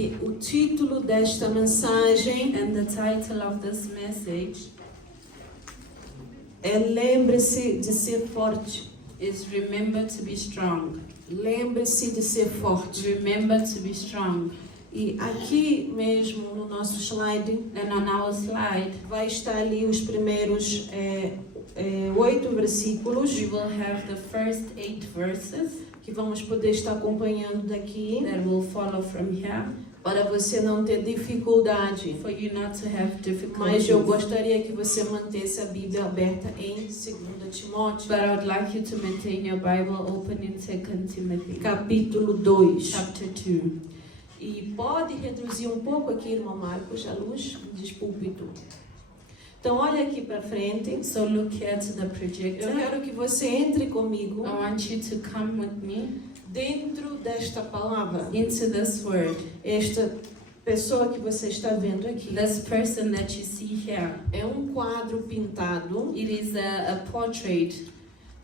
E o título desta mensagem And the title of this message é Lembre-se de ser forte. is Remember to be strong. Lembre-se de ser forte. Remember to be strong. E aqui mesmo no nosso slide And on our slide, vai estar ali os primeiros 8 versículos we will have the first 8 verses que vamos poder estar acompanhando daqui, that will follow from here para você não ter dificuldade. for you not to have Mas difficulties. eu gostaria que você mantesse a Bíblia aberta em 2 Timóteo, But I would like you to maintain your Bible open in 2 Timothy, capítulo 2. chapter 2. E pode reduzir um pouco aqui, irmão Marcos, a luz do púlpito. Então, olha aqui para frente. So look here to the Eu projector. quero que você entre comigo I want you to come with me dentro desta palavra. into this word. Esta pessoa que você está vendo aqui This person that you see here, é um quadro pintado it is a portrait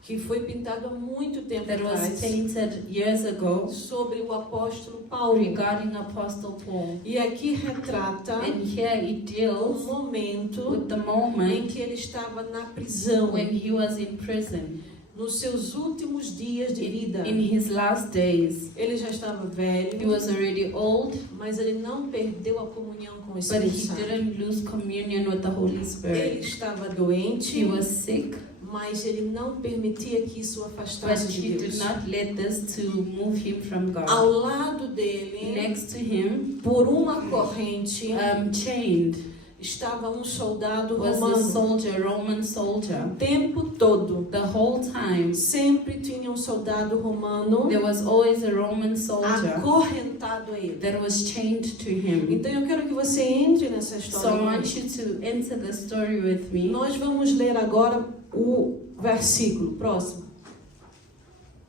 que foi pintado há muito tempo that was atrás painted years ago sobre o apóstolo Paulo. regarding Apostle Paul. E aqui retrata And here it o deals momento with the em moment que ele estava na prisão, when he was in prison, nos seus últimos dias de vida. in his last days. Ele já estava He velho, was already old, mas ele não perdeu a comunhão com o but Espírito he Santo. didn't lose communion with the Holy Ele Spirit. estava He doente, was sick, mas ele não permitia que isso o but afastasse de he Deus. did not let this to move him from Ao God. lado dele, Next to him, por uma corrente, chained, estava um soldado was a romano. soldier, Roman soldier. O tempo todo, The whole time, sempre tinha um soldado romano there was always a Roman soldier acorrentado a ele. that was chained to him. Então eu quero que você entre nessa So I história. want you to enter the story with me. Nós vamos ler agora o versículo próximo.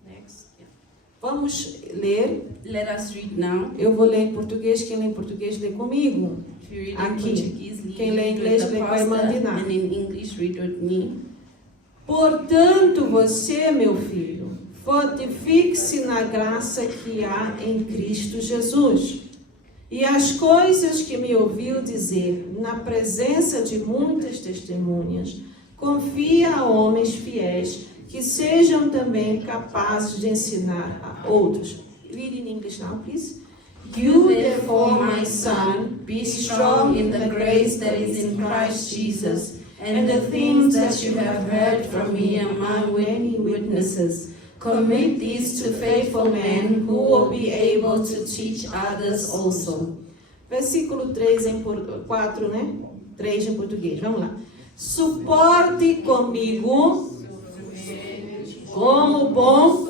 Next. Vamos ler. Let us read now. Eu vou ler em português. Quem lê em português, lê comigo. If you read in Aqui. Portuguese, Quem lê read with inglês, the lê com a pastor, irmã Diná. and in English, read with me. Portanto, você, meu filho, fortifique-se na graça que há em Cristo Jesus. E as coisas que me ouviu dizer na presença de muitas testemunhas, confia a homens fiéis que sejam também capazes de ensinar a outros. Read in English now, please. You therefore, my son, be strong in the grace that is in Christ Jesus, and the things that you have heard from me among many witnesses. Commit these to faithful men who will be able to teach others also. Versículo 4, né? 3 em português. Vamos lá. Suporte comigo como bom.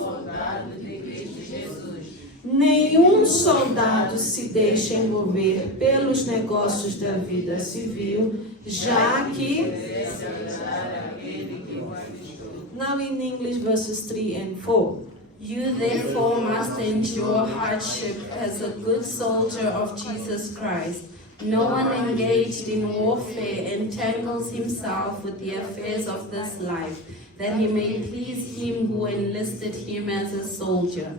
Nenhum soldado se deixa envolver pelos negócios da vida civil, já que... Now in English, verses 3 and 4. You therefore must endure hardship as a good soldier of Jesus Christ. No one engaged in warfare entangles himself with the affairs of this life, that he may please him who enlisted him as a soldier.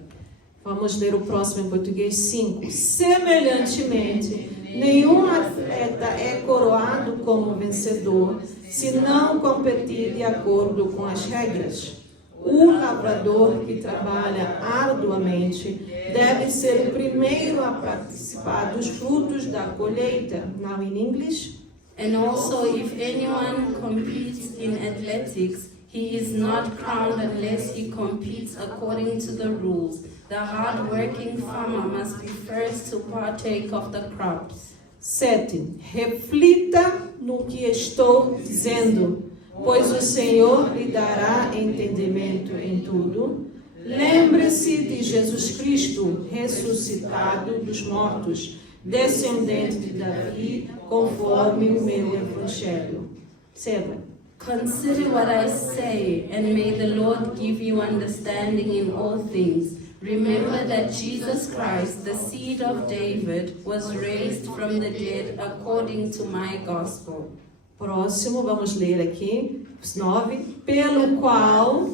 Vamos ler o próximo em português 5. Semelhantemente, nenhum atleta é coroado como vencedor, se não competir de acordo com as regras. O lavrador que trabalha arduamente deve ser o primeiro a participar dos frutos da colheita. Now in English. And also, if anyone competes in athletics, he is not crowned unless he competes according to the rules. The hard-working farmer must be first to partake of the crops. 7. Reflita no que estou dizendo, pois o Senhor lhe dará entendimento em tudo. Lembre-se de Jesus Cristo, ressuscitado dos mortos, descendente de Davi, conforme o meu evangelho. 7. Consider what I say, and may the Lord give you understanding in all things. Remember that Jesus Christ, the seed of David, was raised from the dead according to my gospel. Próximo, vamos ler aqui, 9. Pelo qual,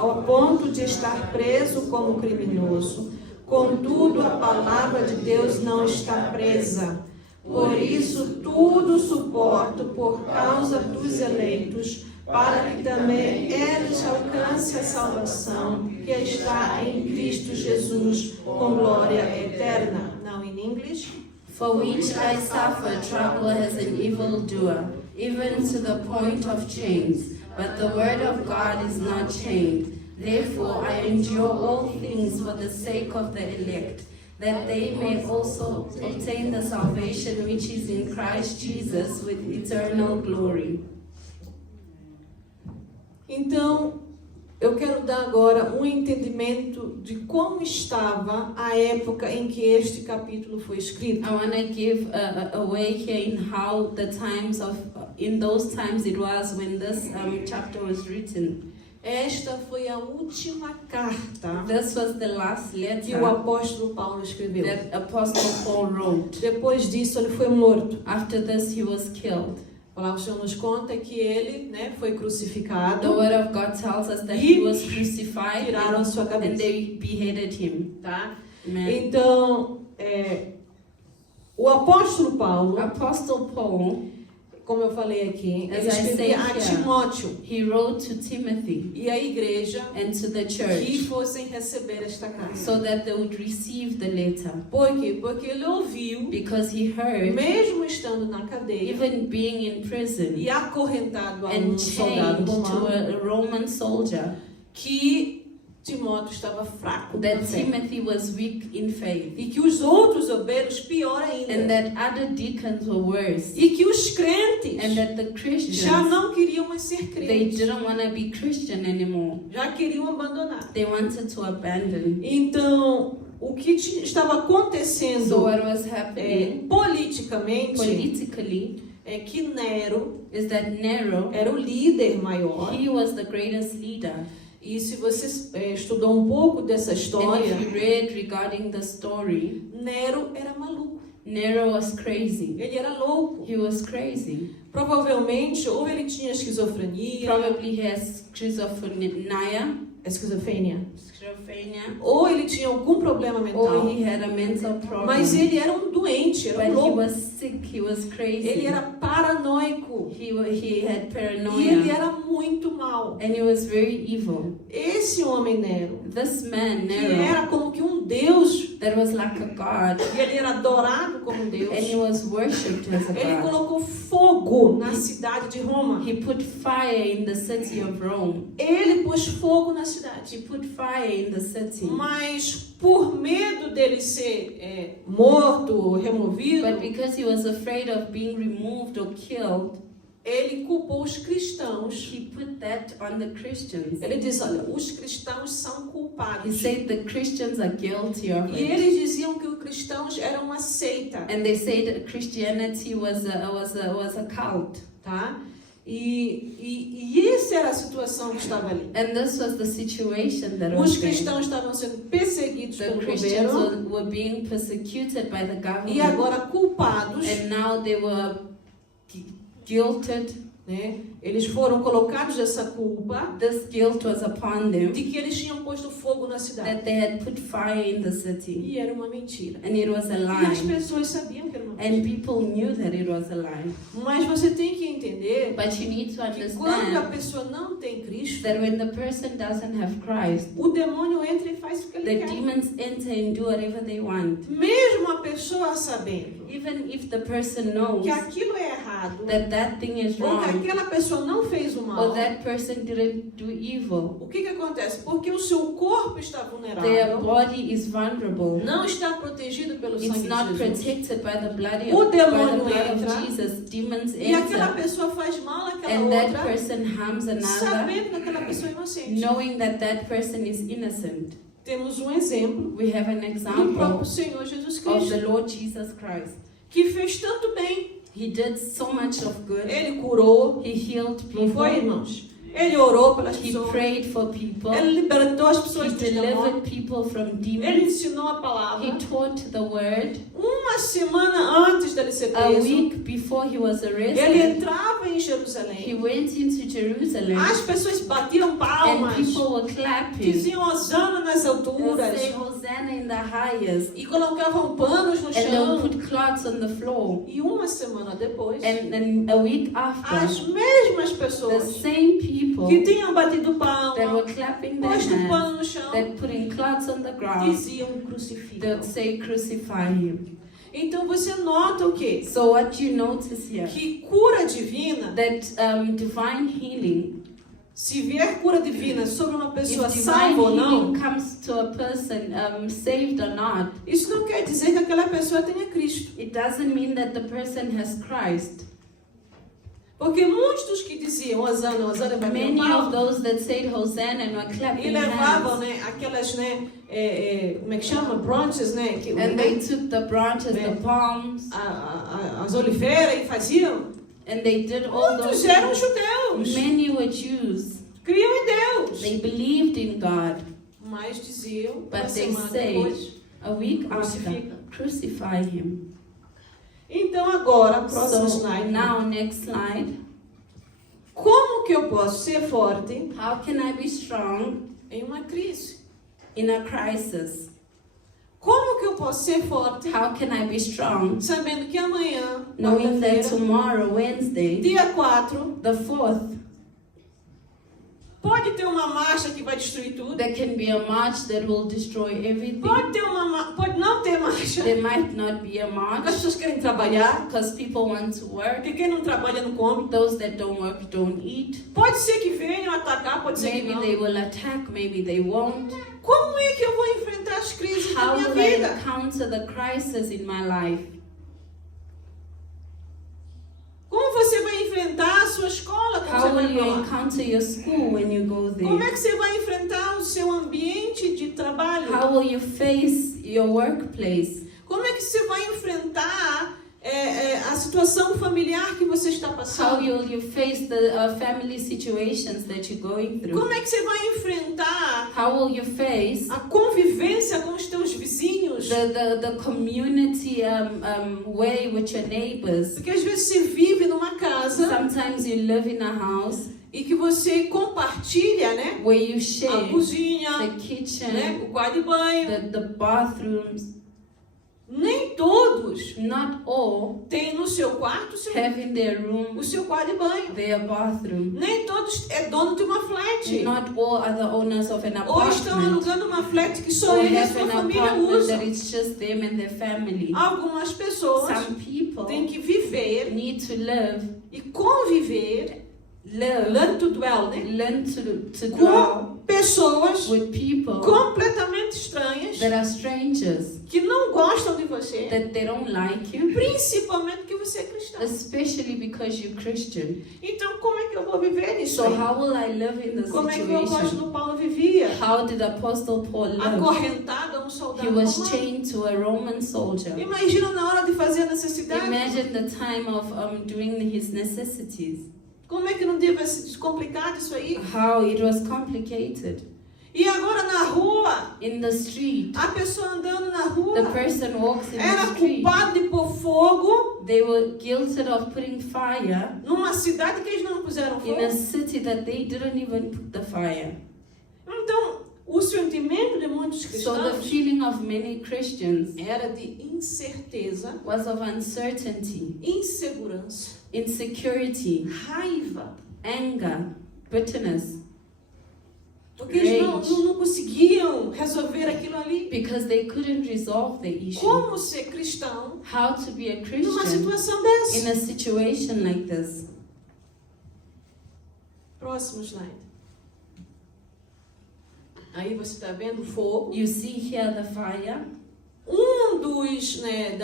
ao ponto de estar preso como criminoso, Contudo, a palavra de Deus não está presa. Por isso, tudo suporto por causa dos eleitos, para que também eles alcancem a salvação que está em Cristo Jesus, com glória eterna. Now in English. For which I suffer trouble as an evildoer, even to the point of chains. But the word of God is not chained. Therefore I endure all things for the sake of the elect, that they may also obtain the salvation which is in Christ Jesus with eternal glory. Então, eu quero dar agora um entendimento de como estava a época em que este capítulo foi escrito. I want to give a way here in how the times of, in those times it was when this chapter was written. Esta foi a última carta This was the last que o letter apóstolo Paulo escreveu. that Apostle Paul wrote. Depois disso, ele foi morto. After this, he was killed. A palavra do Senhor nos conta que ele, foi The crucificado, word of God tells us that he was crucified tiraram a sua and cabeça. they beheaded him. Tá? Amen. Então, o apóstolo Paulo, Apostle Paul, como eu falei aqui, As ele I say escrevia a here. Timóteo he wrote to Timothy e a igreja and to the que church fossem receber esta carta. so that they would receive the letter. Por quê? Porque ele ouviu, Because he heard, mesmo estando na cadeia even being in prison e acorrentado a and soldado chained to romano, a Roman soldier, que Timóteo estava fraco na that fé. Timothy was weak in faith, E que os outros obreiros, pior and ainda. that other deacons were worse, E que os crentes and that the Christians, já não queriam mais ser they crentes. didn't want to be Christian anymore. Já queriam abandonar. They wanted to abandon. Então, o que estava So acontecendo what was happening politicamente politically é que Nero is that Nero, era o líder maior. he was the greatest leader. E se você estudou um pouco dessa And história, if you read regarding the story, Nero era maluco. Nero was crazy. Ele era louco. He was crazy. Provavelmente, ou ele tinha esquizofrenia, Probably he has schizophrenia, ou ele tinha algum problema or mental. he had a mental problem. Mas ele era um doente, era But um he louco. was sick, he was crazy. Ele era paranoico. He had E ele paranoia. era muito mau. And he was very evil. Esse homem Nero, This man, que Nero, era como que um deus, that was like a god, e ele era adorado como um deus, and he was worshipped as a ele god. colocou fogo na cidade de Roma. He put fire in the city of Rome. Ele pôs fogo na cidade. He put fire in the city. Mas por medo dele ser morto, removido, But because he was afraid of being removed or killed, ele culpou os cristãos. he put that on the Christians. Ele diz, olha, os cristãos são He culpados. said the Christians are guilty of E it. eles diziam que os cristãos eram uma seita, And they said Christianity was a cult. tá? E essa era a situação que estava ali. And this was the situation that Os was there. cristãos estavam sendo perseguidos The pelo Christians governo were being persecuted by the e government. agora culpados, And now they were guilted. né? Eles foram colocados essa culpa This guilt was upon them, de que eles tinham posto fogo na cidade. that they had put fire in the city. E era uma mentira. And it was a E as lie. pessoas sabiam que era uma mentira. And people knew that it was a lie. Mas você tem que entender But you need to que quando a understand pessoa não tem Cristo, that when the person doesn't have Christ, o demônio entra e faz o que ele the quer. demons enter and do whatever they want. Mesmo a pessoa sabendo Even if the person knows que aquilo é errado, that thing is ou que wrong, aquela pessoa não fez o mal, or that person didn't do evil, o que acontece? Porque o seu corpo está their vulnerável, body is vulnerable. não está protegido pelo It's sangue not de Jesus. protected by the blood O of, by the demônio blood of entra, Jesus. Demons E aquela enter, pessoa faz mal àquela and that outra, person harms another, sabendo que aquela pessoa é inocente. knowing that that person is innocent. Temos um exemplo We have an do example próprio Senhor Jesus of Cristo, the Lord Jesus Christ. que fez tanto bem. He did so much of good. Ele curou, He healed não foi, people. irmãos? Ele orou pelas He pessoas. prayed for people. Ele libertou as He pessoas dos demônios. delivered people from Ele demons. ensinou a palavra. He taught the word. Uma semana antes dele ser A preso, week before he was ele arrested, entrava em he Jerusalém. went into Jerusalem, As pessoas batiam and palmas, people were clapping. diziam Hosana nas They alturas. say Hosanna in the highest, e colocavam panos no and they'll chão. put cloths on the floor. E uma semana depois, And then a week as after, mesmas the pessoas same people que tinham batido that palma, were clapping their posto hands, pano no chão, that putting cloths on the ground, diziam crucificam. they'll say crucify him. Então você nota o quê? So what you notice here, Que cura divina, that divine healing, se vier cura divina sobre uma pessoa if divine salva ou não, healing comes to a person saved or not, isso não quer dizer que aquela pessoa tenha Cristo. it doesn't mean that the person has Christ. Porque muitos dos que diziam Hosana, Hosana vai Many vir of those that said Hosanna and were e clapping levavam, hands, né, aquelas, né, como é que chama? Branches, né? Que, and they took the branches, the palms, as oliveiras e faziam. and they did all Muitos those eram things. judeus, Many were Jews. criam em Deus, They believed in God, mas diziam, uma but they semana said, depois, a week after, crucifica. crucify him. Então agora, próximo So slide. now, next slide. Como que eu posso ser forte How can I be strong em uma crise? in a crisis? Como que eu posso ser forte How can I be strong sabendo que amanhã, knowing that quarta-feira, tomorrow, Wednesday, dia 4, the 4th, pode ter uma marcha que vai destruir tudo? there can be a march that will destroy everything. Pode ter pode não ter marcha. There might not be a As march pessoas querem trabalhar, because people want to work. porque quem não trabalha não come. Those that don't work don't eat. Pode ser que venham atacar, pode ser que Maybe não. they will attack, maybe they won't. Como é que eu vou enfrentar as crises da How minha will I vida? encounter the crisis in my life? Como você vai enfrentar a sua escola quando você How vai will pra you lá? encounter your school when you go Como é there? que você vai enfrentar o seu ambiente de trabalho? How will you face your workplace? Como é que você vai enfrentar a situação familiar que você está How passando? will you face the family situations that you're going through? Como é que você vai enfrentar How will you face a convivência com os teus vizinhos? the community way with your neighbors? Porque às vezes você vive numa casa Sometimes you live in a house e que você compartilha, né? where you A share cozinha, the kitchen, né? O quarto de banho. the bathrooms. Nem todos Not all têm no seu quarto have in their room o seu quarto de banho. their bathroom. Nem todos é dono de uma flat. Not all are the owners of an Ou estão apartment. alugando uma flat que só Or eles e a have sua an família apartment usam. that it's just them and their family. Algumas pessoas Some people têm que viver need to live, e conviver, learn to dwell, né? learn to dwell Com pessoas with people completamente estranhas that are strangers, que não gostam de você, that they don't like you, principalmente que você é cristão. especially because you're Christian. Então, como é que eu vou viver nisso? So aí? how will I live in the Como é que o situation? apóstolo Paulo vivia? How did Apostle Paul live? Acorrentado a um He soldado was romano. chained to a Roman soldier. Imagina na hora de fazer a necessidade. Imagine the time of doing his necessities. Como é que não deve ser complicado isso aí? How it was complicated. E agora na rua, In the street, a pessoa andando na rua the person walks in the era street. culpada de pôr fogo They were guilty of putting fire numa cidade que eles não puseram in a fogo. city that they didn't even put the fire. Então, o sentimento de muitos So the cristãos feeling of many Christians era de incerteza, was of uncertainty, insegurança, insecurity, raiva. anger, bitterness, Porque eles não conseguiam resolver aquilo ali. because they couldn't resolve the issue. Como ser cristão How to be a numa Christian situação in dessa? a situation like this. Próximo slide. Aí você está vendo o fogo. You see here the fire. Dos, né,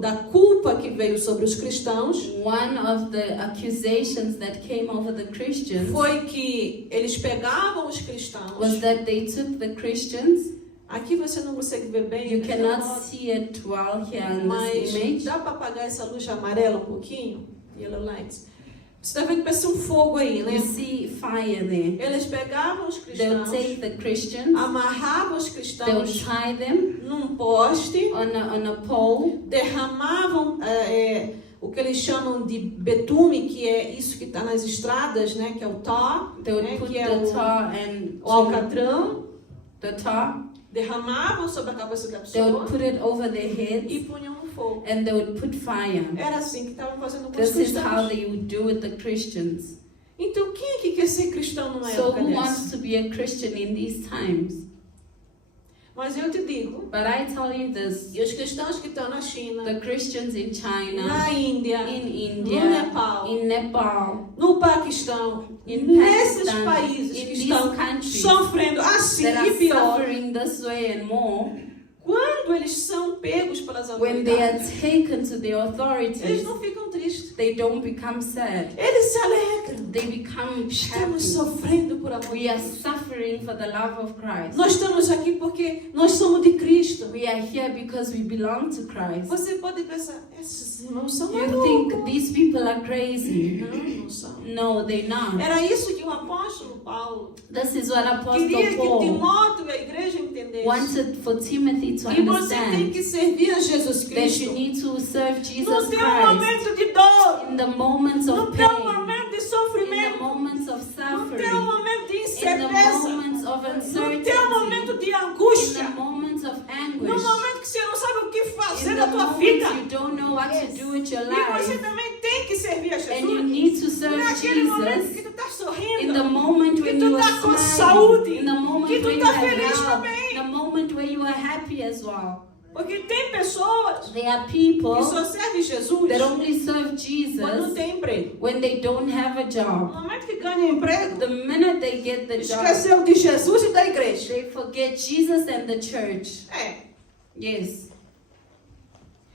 da culpa que veio sobre os cristãos One of the accusations that came over the Christians foi que eles pegavam os cristãos. was that they took the Christians. Aqui você não consegue ver bem, You cannot see it well here in mas this image. dá para apagar essa luz amarela um pouquinho? Yellow lights. Você está vendo que parece um fogo aí, né? You see fire there. Eles pegavam os They'll cristãos, take the Christians, amarravam os they'll cristãos tie them num poste, on a pole, derramavam o que eles chamam de betume, que é isso que está nas estradas, né? Que é o tar, they would né? put Que é the o tar and alcatrão, the tar, derramavam sobre a cabeça da They would pessoa put it over their e heads punham no fogo. and they would put fire. Era assim que estavam fazendo com os This is how cristãos. they would do with the Christians. Então, quem é que quer ser cristão numa So época who dessa? wants to be a Christian in these times? Mas eu te digo, But I tell you this, e os cristãos que estão na China, the Christians in China, na Índia, in no India, Nepal, in Nepal, no Paquistão, in nesses Pakistan, países in que these estão countries sofrendo assim that e are pior, suffering this way and more, quando eles são pegos pelas when they are autoridades, taken to the eles authorities, não ficam tristes. they don't become sad. Eles se alegram. They become Estamos happy. sofrendo por amor. We are suffering for the love of Christ. Nós estamos aqui porque nós somos de Cristo. We are here because we belong to Christ. Você pode pensar, esses irmãos são You think malucos. these people are crazy? Não, não são. No, they're not. Era isso que o apóstolo Paulo This is what queria Apostle que Paul Timóteo e a igreja entendessem. wanted for Timothy to E você tem understand que servir a Jesus that you Cristo. need to serve No Jesus teu Christ momento de dor, in the moments no of teu pain, momento de in the sofrimento, moments of no teu suffering, momento de in the incerteza, moments of no uncertainty, teu momento de in the angústia, moments of no anguish, momento que você não sabe o que fazer in da the tua moments vida. you don't know what to do with your E você life, também tem que servir a and you Jesus. need to serve Naquele momento que Jesus. tu está In the sorrindo, moment que when tu you are está com smiling, saúde, in the moment que tu when you está are feliz health, também. the moment where you are happy as well. Porque tem pessoas There are que people só servem Jesus that only serve quando Jesus tem emprego. when they don't have a No job. momento que ganha emprego, The minute they get the job, esqueceu de Jesus e da igreja. they forget Jesus and the church. É. Yes.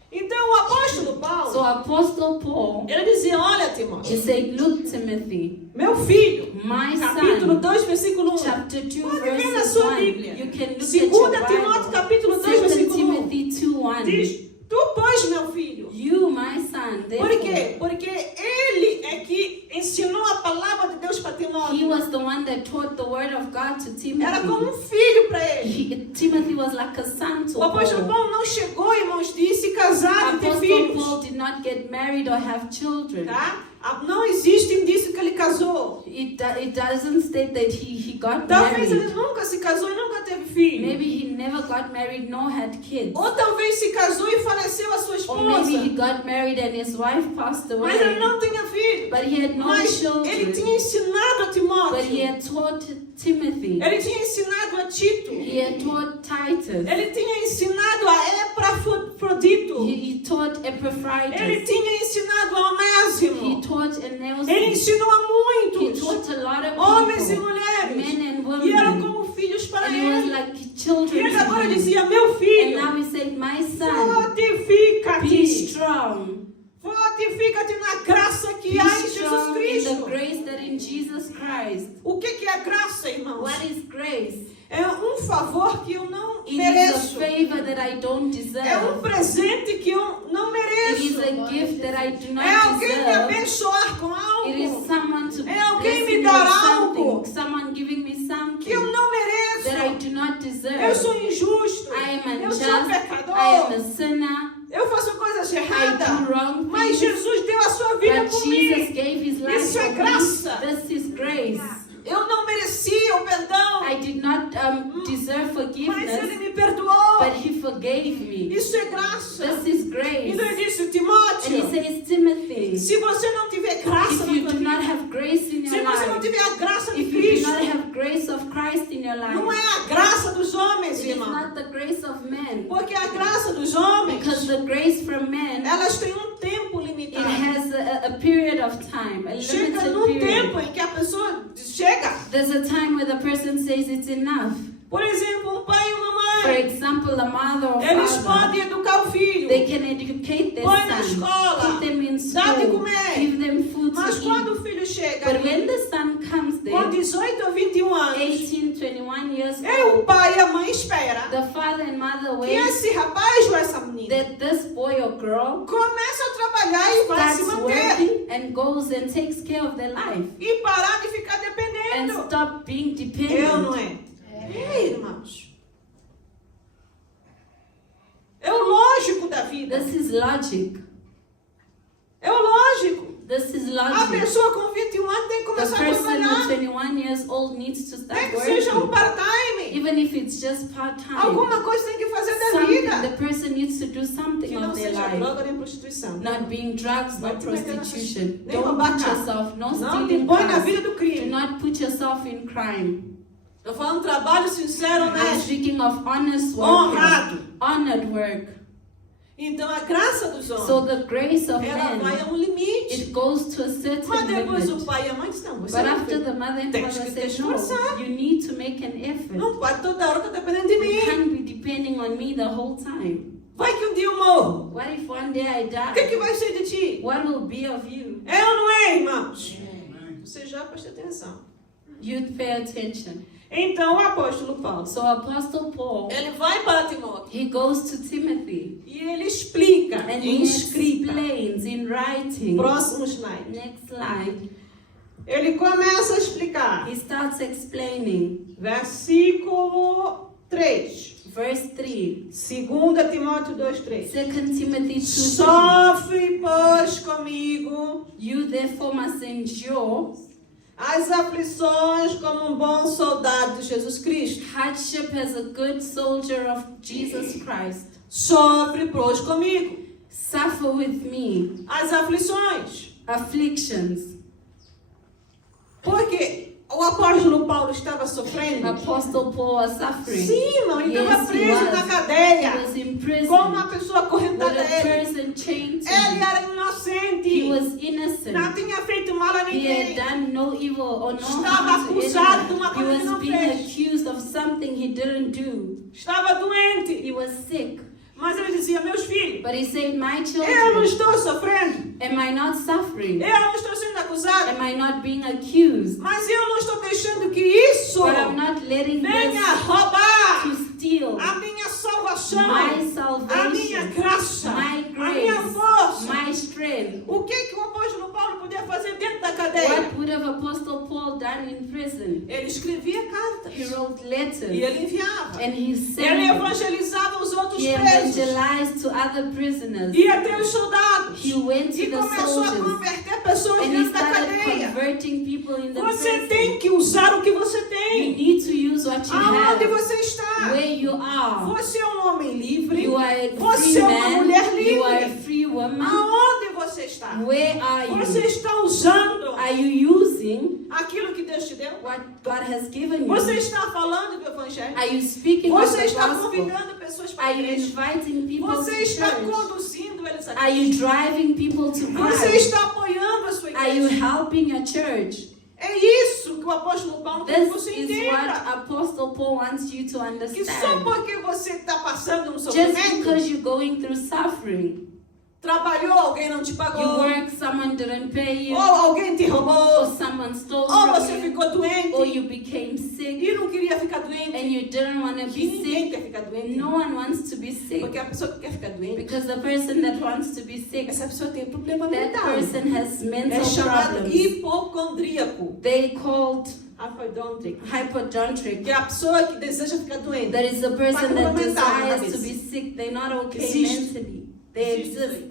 Então o apóstolo So Paulo, Apostle Paul, ele dizia, olha Timóteo, he said, look Timothy, meu filho, my capítulo son, 2, versículo 1. chapter 2 Pode ver na verses sua 1. Bíblia. You can look at 2 your Timóteo, Bible. capítulo 2, 2 versículo 1. Timothy 2:1. Diz, tu pois, meu filho. You, my son, Por therefore, quê? Porque ele é que ensinou a palavra de Deus para he Timóteo. was the one that taught the word of God to Era como Timothy. filho para ele. Timothy was like a son to O apóstolo Paul. Paulo não chegou, irmãos, de se casar e ter Apostle filhos. Paul did not get married or have children. Tá? Não existe indício que ele casou. It doesn't state that he got Talvez ele married. nunca se casou e nunca teve filho. Maybe he never got married nor had kids. Ou talvez se casou e faleceu a sua Or maybe he esposa. got married and his wife passed Mas ele away. não tinha filho. But he had no Mas ele children. tinha ensinado a But he Timóteo. had taught Timothy. Ele tinha ensinado a Tito. He had taught Titus. Ele tinha ensinado a Epafrodito. He taught Ele Epaphroditus. tinha ensinado a He Onésimo. taught Ele Onesimus. ensinou a He muitos, taught a lot of homens e people, mulheres. men and E eram women. como filhos para And he was ele. like E children ele to agora him. dizia, meu And filho, now he said, my son, be fortifica-te. strong. Fortifica-te na graça que Be há em Jesus strong in the Cristo. grace that in Jesus Christ. O que é graça, irmãos? What is grace? É um favor que eu não It is mereço. a favor that I don't É um deserve. presente que eu não It is mereço. a gift that I do É not alguém me deserve. abençoar com It is algo someone to É alguém bless me me dar with algo something. Someone giving me que eu something não that I mereço. do not Eu deserve. sou injusto. I am Eu sou unjust. I am pecador. a sinner. Eu faço coisas I do erradas. wrong Mas things. Jesus deu a sua vida But por Jesus mim. gave his life Isso é for me. graça. This is grace. Eu não merecia o perdão. I did not deserve Mas forgiveness, Ele me perdoou. but he forgave me. Isso é graça. This is grace. Então ele disse, And he Timóteo, says, Timothy, se você não tiver graça if na you tua do not vida, have grace in se your você não life, tiver a graça de if you do Cristo, not have grace of Christ in your não life, é a graça dos homens, it is irmão. not the grace of men. Porque a graça dos homens, Because the grace from men, elas têm um tempo it limitado. has a period of time, a Chega limited num tempo period. em que a pessoa chega. There's a time where the person says it's enough. Por exemplo, um pai e uma For mãe, example, a mother or eles father, podem educar o filho, they can educate their põe na son, escola, put them in dá de school, comer. give them food Mas to quando eat. o filho chega But ali, when the son comes com there, 18 ou 21 anos, 18, 21 years é o old, pai e a mãe espera the father and mother que wait esse rapaz ou essa menina that this boy or girl começa a trabalhar e vai se starts manter. working and goes and takes care of their life E parar de ficar and dependendo. stop being Eu não dependent. é? Irmãos. É o lógico da vida. This is logic. É o lógico. This is A logic. pessoa com 21 anos tem que The começar a person trabalhar. with 21 years old needs to Nem start que seja working. part-time. Even if it's just part-time. Alguma coisa tem que fazer da Something, vida. the person needs to do something Que não of their seja life. droga nem prostituição. Not being drugs, Vai not te meter prostitution. nem Don't roubar put carro. yourself, no Não te stealing põe na cars. vida do Do crime. not put yourself in crime. Estou falando trabalho sincero, I'm honesto, speaking of honest work, honrado. honored work. Então a graça dos So homens, the grace of ela vai men, a um limite. it goes to a certain Mas depois o limit. pai e a mãe dizem, não, você But não, after the mother and Tens father que te said, no, esforçar. you need to make an effort. não pode toda hora estar dependendo de You mim. can't be depending on me the whole time. Vai que um dia eu morro. What if one day I O que, die? que vai ser de ti? What will be of you? É ou não é, irmãos? Você já presta atenção. You'd pay attention. Então o apóstolo Paulo, So Apostle Paul, ele vai para Timóteo he goes to Timothy e ele explica and em he escrita. explains in writing. Próximo slide. Next slide. Ele começa a explicar. He starts explaining. Versículo 3. Verse 3. 2 Timóteo 2:3. 2 Timothy 2:3. Sofre, pois, comigo You therefore must endure as aflições como um bom soldado de Jesus Cristo. hardship as a good soldier of Jesus Christ. Sofre, pois, comigo Suffer with me as aflições. afflictions. Porque o apóstolo Paulo estava sofrendo. Apostle Paul was suffering. Sim, irmão, ele estava Yes, he preso was. na He cadeia. was in Com prison uma pessoa with acorrentada a a ele. person chained to Ele him. era He inocente. was Não innocent. tinha feito mal a He had ninguém. done no evil or no Estava harm to acusado de uma anyone. He coisa que was não being fez. accused of something he didn't do. Estava doente. He was sick. Mas ele dizia, meus filhos, But he said, my eu não children, estou sofrendo. am I not suffering? Eu não estou sendo acusado. Am I not being accused? Mas eu não estou deixando que isso But I'm not letting venha this roubar to steal a minha salvação, my a minha salvation, graça, my a minha grace, força. my strength. O que o apóstolo Paulo podia fazer dentro da cadeia? What would have Apostle Paul done in prison? Ele escrevia cartas He wrote e letters ele enviava. and he Ele sent them. evangelizava os outros He presos. evangelized to other prisoners. Ia até os soldados. He went to E the começou a soldiers converter pessoas and he dentro da started cadeia. converting people in the Você prison. tem que usar o que você You tem. need to use what you Aonde have, você está? where you are. Você é um homem livre. You are a Você free é uma man. mulher You are a livre. free woman. Aonde você está? Where are Você you? está usando Are you using aquilo que Deus te deu? what God has given Você you? está falando do Evangelho? Are you speaking of Você the está gospel? convidando pessoas para a Are you igreja? inviting people to Você está church? conduzindo eles Are aqui? you driving people to Você Christ? está apoiando a sua Are you igreja? helping your church? É isso que o apóstolo Paulo quer que This você is entenda. what Apostle Paul wants you to Que só understand. porque você está passando um Just sofrimento, because you're going through suffering, trabalhou, alguém não te you pagou, work, someone didn't pay you, ou alguém te or roubou, someone stole ou from você you, ficou or doente you became sick e não queria ficar doente. and you didn't want to Que be ninguém sick. quer ficar doente. No one wants to be sick Porque a pessoa que quer ficar doente, because the person that wants to be sick, essa pessoa tem problema that mental. person has É mental chamado problems. hipocondríaco. They called Hypochondriac. hypochondriac. Que é a pessoa que deseja ficar doente. That is the person that mental na desires to cabeça. be sick. They're not okay Existe. mentally. They Existe isso exist. aí.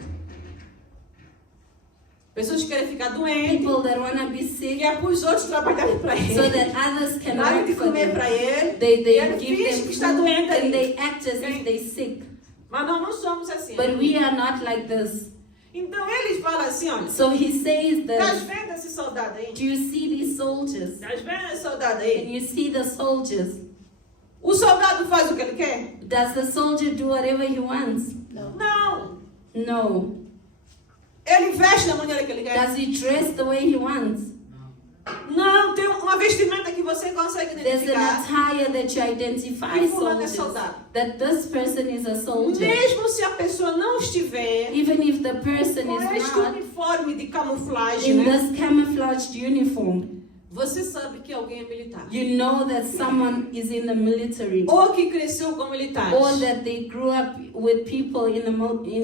Pessoas que querem ficar doentes, People that want to be que sick é para os outros trabalharem para ele. so that others can Darem work de for comer them. para ele. They E ele give finge them que está food doente ali. and they act as Sim. if they're sick. Mas nós não somos assim. But we are not like this. Então eles falam assim, olha. So he says Estás that, vendo esse soldado aí? do you see these soldiers? Estás vendo esse soldado And aí? you see the soldiers. O soldado faz o que ele quer? Does the soldier do whatever he wants? Não. No. Ele veste da maneira que ele quer? Does he dress the way he wants? Não. Tem uma vestimenta que você consegue There's an identificar. attire that you identify Que fulano é soldiers. soldado. That this person is a soldier. Mesmo se a pessoa não estiver Even if the person com is este not uniforme de camuflagem, in né? this camouflaged uniform, Você sabe que alguém é militar. you know that someone is in the military. Ou que cresceu com militares. Or that they grew up with people in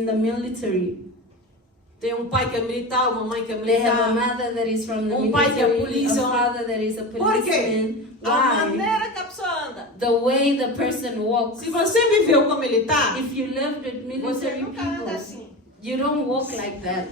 the military. Tem um pai que é militar, uma mãe que é They have a militar. mother that is from the pai que é military, polícia. a father that is a Por quê? policeman. A Why? maneira que a pessoa anda. The way the person walks. Se você viveu com militar, If you lived with você military nunca anda people, assim. you don't walk like that.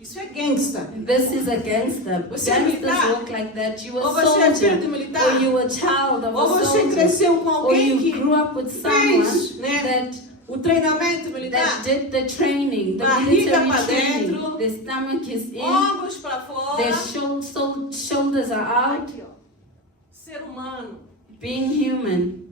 Isso é gangsta. This is a gangster. Você é Gangsters militar? walk like that. You Ou a você é filho de soldier, militar? or you a child of Ou a você soldier, cresceu com or alguém you que grew up with fez, someone né, that o treinamento militar? that did the training, the Barriga military pra training. dentro. The stomach is in, Ombros para fora. their shoulders are out. Aqui, ó. Ser humano. Being human.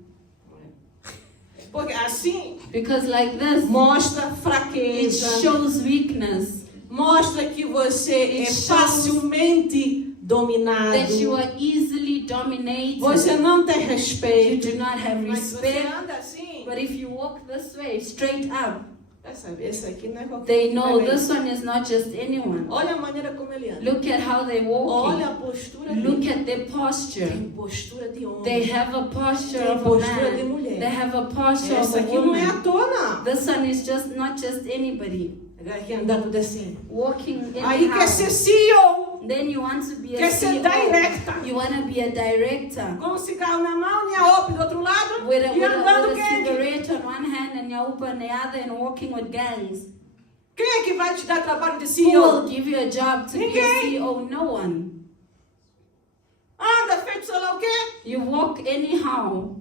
Porque assim Because like this, mostra it fraqueza. shows weakness. Mostra que você é It shows facilmente dominado. That you are easily dominated. Você não tem You respeito. do not have Mas se você respect. anda assim, But if you walk this way, straight up, vai saber, esse aqui não é qualquer they um. know Vai ver. this one is not just anyone. Olha a maneira como ele anda. Look at how they Olha walk. a postura Look dele. at their posture. Tem postura de homem. They have a posture Tem of a postura de man. mulher. They have a posture of Essa a aqui não é à woman. toa, não. This one is just not just anybody Agora aqui andando tudo assim. walking Aí quer ser anyhow. CEO. Then you want to be a Quer ser CEO. director. You want to be a director. Com um cigarro na mão e a OP do outro lado. With a, E andando with a quem? cigarette on one hand and your on the other and walking with gangs. Quem é que vai te dar trabalho de Who CEO? will give you a job to be a Ninguém. CEO? No one. Anda feito sei lá o quê? You walk anyhow.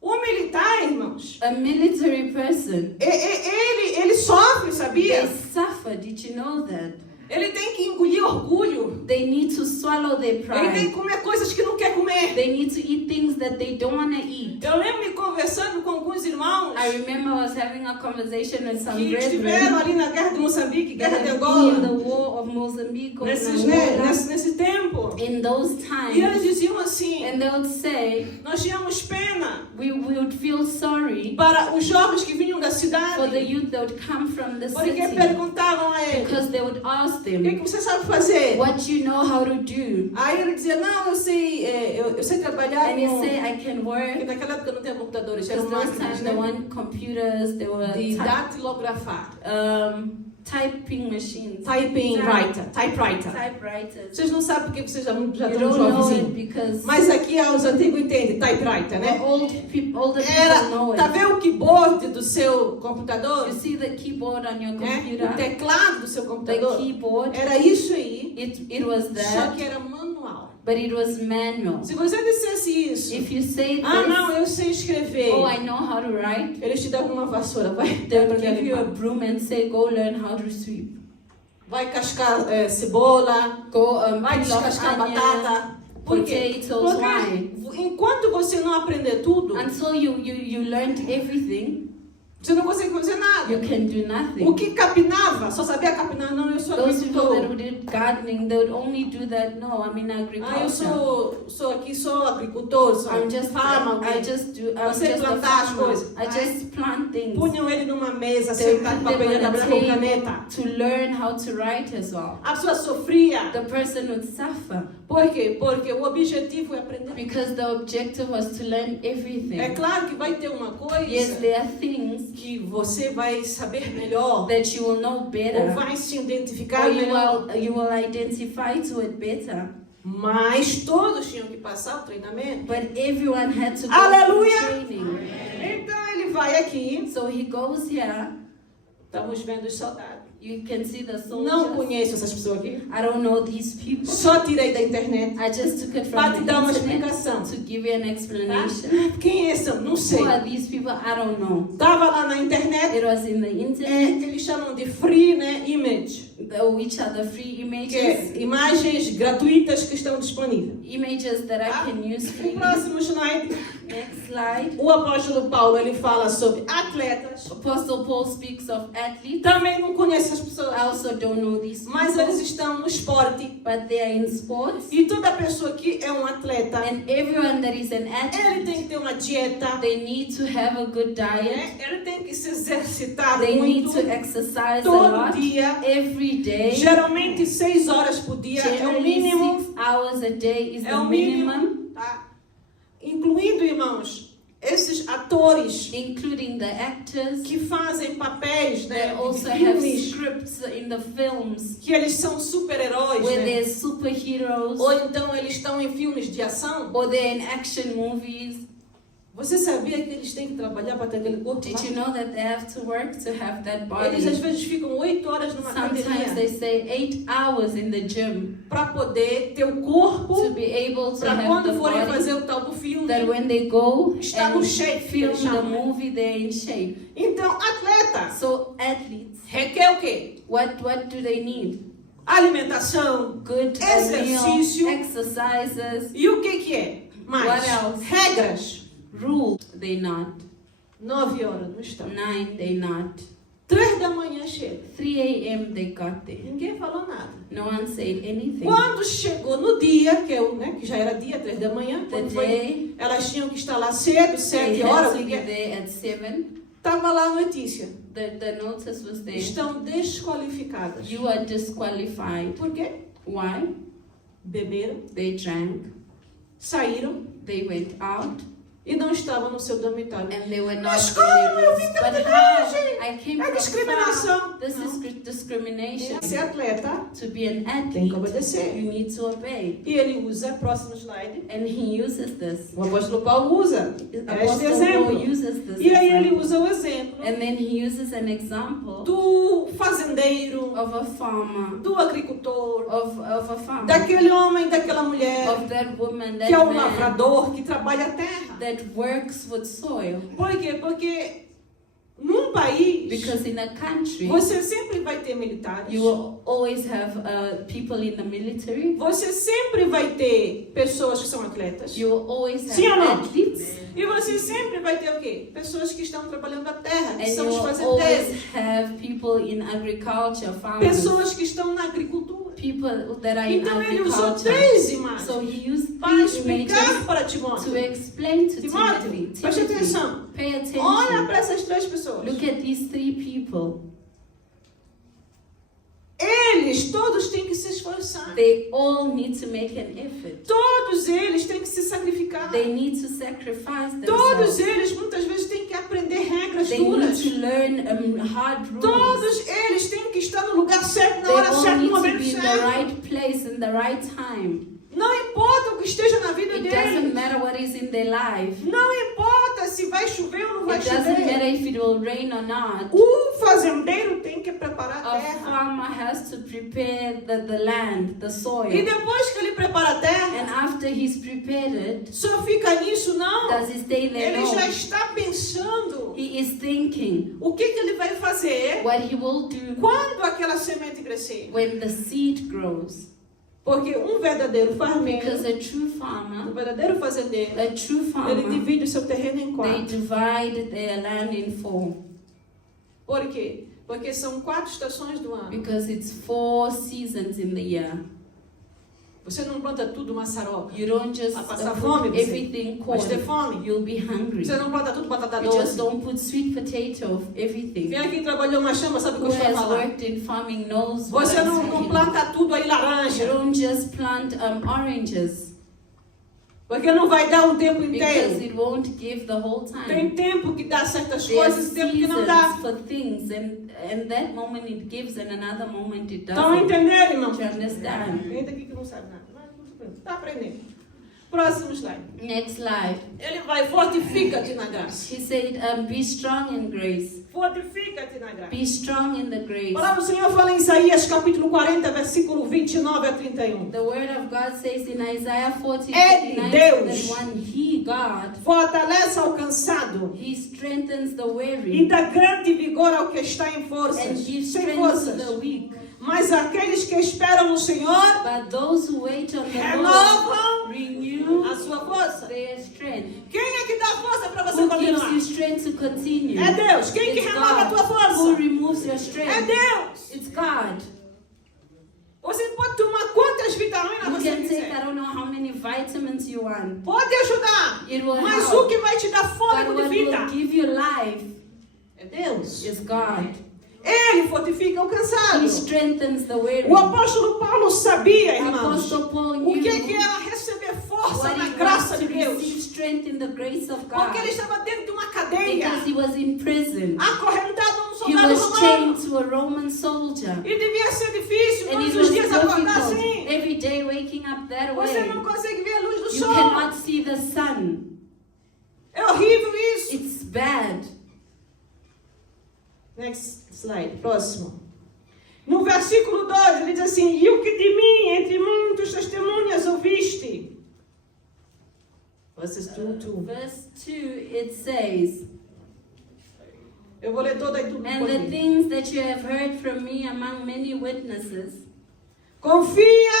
O militar, irmãos, A military person, ele sofre, they sabia? suffer. Did you know that? Ele tem que engolir orgulho. They need to swallow their Ele tem pride. que comer coisas que não quer comer. They need to eat things that they don't want to eat. Eu lembro me conversando com alguns irmãos I remember I was having a conversation with some que estiveram brethren ali na guerra de Moçambique, that guerra de have been in the Angola, war of Mozambique or nesse Angola, tempo. in those E eles times, diziam assim, and they would say, nós tínhamos pena we would feel sorry para os jovens que vinham da for the cidade, youth that would come from the porque city, perguntavam a ele, because they would ask o que them, você sabe fazer? what you know how to do. Aí ele dizia, não, eu sei trabalhar And you com... say, I can Porque work. naquela época não tinha computadores, eram Because those máquinas, times né? there weren't computers, there were De datilografar. typing machines, Typewriter. typewriters. Vocês não sabem porque vocês já You estão don't know it jovenzinhos. because Mas aqui os antigos entendem, typewriter, né? older people know Tá it. vendo o keyboard do seu computador? You see the keyboard on your Né? O computer, teclado do seu the computador? keyboard, Era isso aí, it was só that, que era manual. but it was manual. Se você dissesse isso, If you say ah this, não, eu sei escrever. oh, I know how to write, Eles te dão uma vassoura, vai they will aprender a give you a limpar. broom and say, go learn how to sweep. Vai cascar cebola, Go vai peel off descascar onions, batata. Por quê? potatoes, Porque enquanto você não aprender tudo, Until you learned everything, você não consegue fazer nada. you can do O nothing. que capinava, só sabia capinar, não, eu sou Those people that agricultor. who did gardening, they would only do that. No, I'm in Ah, eu agriculture. sou agricultor, sou I'm just farmer. I'm just Você a plantar as farmer. coisas. I just plant things. Punham ele numa mesa, They sentado, put them papel, on a trabalhar com table caneta. to learn how to write as well. A pessoa sofria. The person would suffer Por quê? Porque o objetivo é aprender. because the objective was to learn É everything. claro que vai ter uma Yes, coisa there are things que você vai saber melhor, that you will know ou better, vai se or identificar melhor. you will identify to it better. Mas todos tinham que passar o treinamento. But everyone had to go Aleluia! through training. Então ele vai aqui. So he goes here. Estamos vendo os soldados. You can see the Não soldiers. conheço essas pessoas aqui. I don't know these people. Só tirei da internet. I just took it Para from te the dar uma internet explicação. to give you an explanation. Tá? Quem é esse? Não sei. Who are these people? I don't know. Estava lá na internet. It was in the internet, Que eles chamam de free, né, image. which are the free Que images, é imagens gratuitas que estão disponíveis. images that I Tá? can use O freely. próximo slide. Next slide. O apóstolo Paulo ele fala sobre atletas. Apostle Paul speaks of athletes. Também não conheço as pessoas. I also don't know these Mas eles people, estão no esporte. but they are in sports. E toda pessoa que é um atleta, And everyone that is an ele athlete, tem que ter uma dieta. they need to have a good diet. Né? Ele tem que se exercitar They need muito. to exercise a Todo lot dia. every day. Geralmente 6 horas por dia é o Generally, mínimo. 6 hours a day is É the o mínimo. minimum, Tá? Incluindo, irmãos, esses atores including the actors. que fazem papéis, They né, de also have filmes, scripts in the films que eles são super-heróis, where né? they're superheroes Ou então eles estão em filmes de ação. or they're in action movies. Você sabia que eles têm que trabalhar para ter aquele corpo Did lá? you know that they have to work to have that Eles às body? vezes ficam 8 horas numa Sometimes academia they stay 8 hours in the gym para poder ter o corpo to be able to para have quando the forem body fazer o tal do filme. that when they go Está no and shape, film eles the chamam. movie, they're in shape. Então, atleta So athletes, requer o quê? what do they need? Alimentação. Good Exercício. meal, exercises, E o que é? Mais What else? regras. rule. They not. 9 horas não estão. 9, they not. 3 da manhã chega. 3 a.m. they got there. Ninguém falou nada. No one said anything. Quando chegou no dia, que já era dia, 3 da manhã, The quando foi, day elas tinham que estar lá cedo, they 7 had horas, to be there at 7, estava lá a notícia. the notice was there. Estão desqualificadas. You are disqualified. Por quê? Why? Beberam, They drank, saíram they went out, e não estavam no seu dormitório. and they were not Mas como eu vim da But viagem? how? I came É from discriminação. far. This Não. is discrimination. Ser atleta To be an tem que athlete, obedecer. you need to obey. E ele usa, próximo slide, And he uses this. o apóstolo Paulo usa este Apostle exemplo. Paul uses this E aí ele example. usa o exemplo And then he uses an example do fazendeiro, of a farmer, do agricultor, of a farmer, daquele homem, daquela mulher, of that woman, that que é o man lavrador, que trabalha a terra. that works with soil. Por quê? Porque num país, Because in a country, você sempre vai ter militares, you will always have people in the military. você sempre vai ter pessoas que são atletas, You will always Sim ou have não? athletes. e você sempre vai ter o quê? Pessoas que estão trabalhando a terra, que And são you os will fazendeiros, always have people in agriculture, farmers, pessoas que estão na agricultura. people that are in Então ele usou agriculture. 3 imagens So he used para 3 explicar images para to Timóteo. explain to Timóteo, Timothy. preste Timothy, atenção. pay Olha attention. para essas 3 pessoas. Look at these 3 people. Eles todos têm que se esforçar. They all need to make an effort. Todos eles têm que se sacrificar. They need to sacrifice Todos themselves. eles muitas vezes têm que aprender regras They need duras. to learn hard rules. Todos eles têm que estar no lugar certo, na They hora all certa, no need to momento be in the certo. right place in the right time. Não importa o que esteja na vida It doesn't deles. matter what is in their life. Não importa se vai chover ou não vai It doesn't chover. matter if it will rain or not. O fazendeiro tem que preparar a A terra. farmer has to prepare the land, the E soil. depois que ele prepara a terra, And after he's prepared it, só fica nisso não. does he stay there? Ele já No. está pensando He is thinking o que ele vai fazer what he will do quando aquela semente crescer. when the seed grows. Porque um verdadeiro farmeiro, Because a true um farmer, verdadeiro fazendeiro, a true ele farmer, divide o seu terreno em they 4. divide their land in 4. Por quê? Porque são 4 estações do ano. Because it's 4 seasons in the year. Você não planta tudo maçaroca. You don't just Vai passar fome, put você. everything Vai ter corn. fome. You'll be hungry. Você não planta tudo batata You just doce. don't put sweet potato of everything. Quem aqui trabalhou uma chama sabe o que Who eu estou has falando. worked in farming knows what Você I'm não talking about. planta tudo aí You laranja. don't just plant oranges. Porque não vai dar um tempo Because inteiro. it won't give the whole Tem time. tempo que dá certas There's coisas e tempo que não dá. seasons for things, and that moment it gives, and another moment it Estão doesn't. entendendo, irmão? Do you understand? Gente aqui que não sabe nada. Está aprendendo. Próximo slide. Next slide. Ele vai, fortifica-te na graça. He said, be strong in grace. Fortifica-te na graça. Be strong in the A grace. palavra do Senhor fala em Isaías capítulo 40, versículo 29 a 31. The word of God says in Isaiah 40, Ele, 39, Deus. that when He, God, Fortalece ao cansado He strengthens the e weary dá grande vigor ao que está em and forças. gives Sem strength to forças. the weak. Mas aqueles que esperam no Senhor But those who wait on the Lord renovam renew a sua força. their strength. Quem é que dá força para você Who gives continuar? you strength to continue? É Deus. Quem que It's renova a tua God. Who força? removes your É strength? Deus. It's God. Você pode tomar quantas vitaminas You você can take, I quiser. don't know how many vitamins you want. Pode ajudar. It will Mas help. o que vai te dar But fôlego de what vida will give you life é Deus. is God. Ele fortifica o cansado. He strengthens the weary. O apóstolo Paulo sabia, irmãos, Apostle Paul o knew que era receber força what na it graça was de to Deus. receive strength in the grace of Porque ele God. estava dentro de uma cadeia, Because he was in prison. acorrentado a um He soldado was romano. chained to a Roman soldier. E devia ser difícil And it todos was os dias acordar difficult assim. every day waking up that Você way. não consegue ver a luz do You sol. cannot see the sun. É horrível. bad. Next slide, próximo. No versículo 2, ele diz assim: e o que de mim, entre muitos testemunhas, ouviste? Verses 2. Verse 2, it says, Eu vou ler toda aí tudo. and the things that you have heard from me among many witnesses. Confia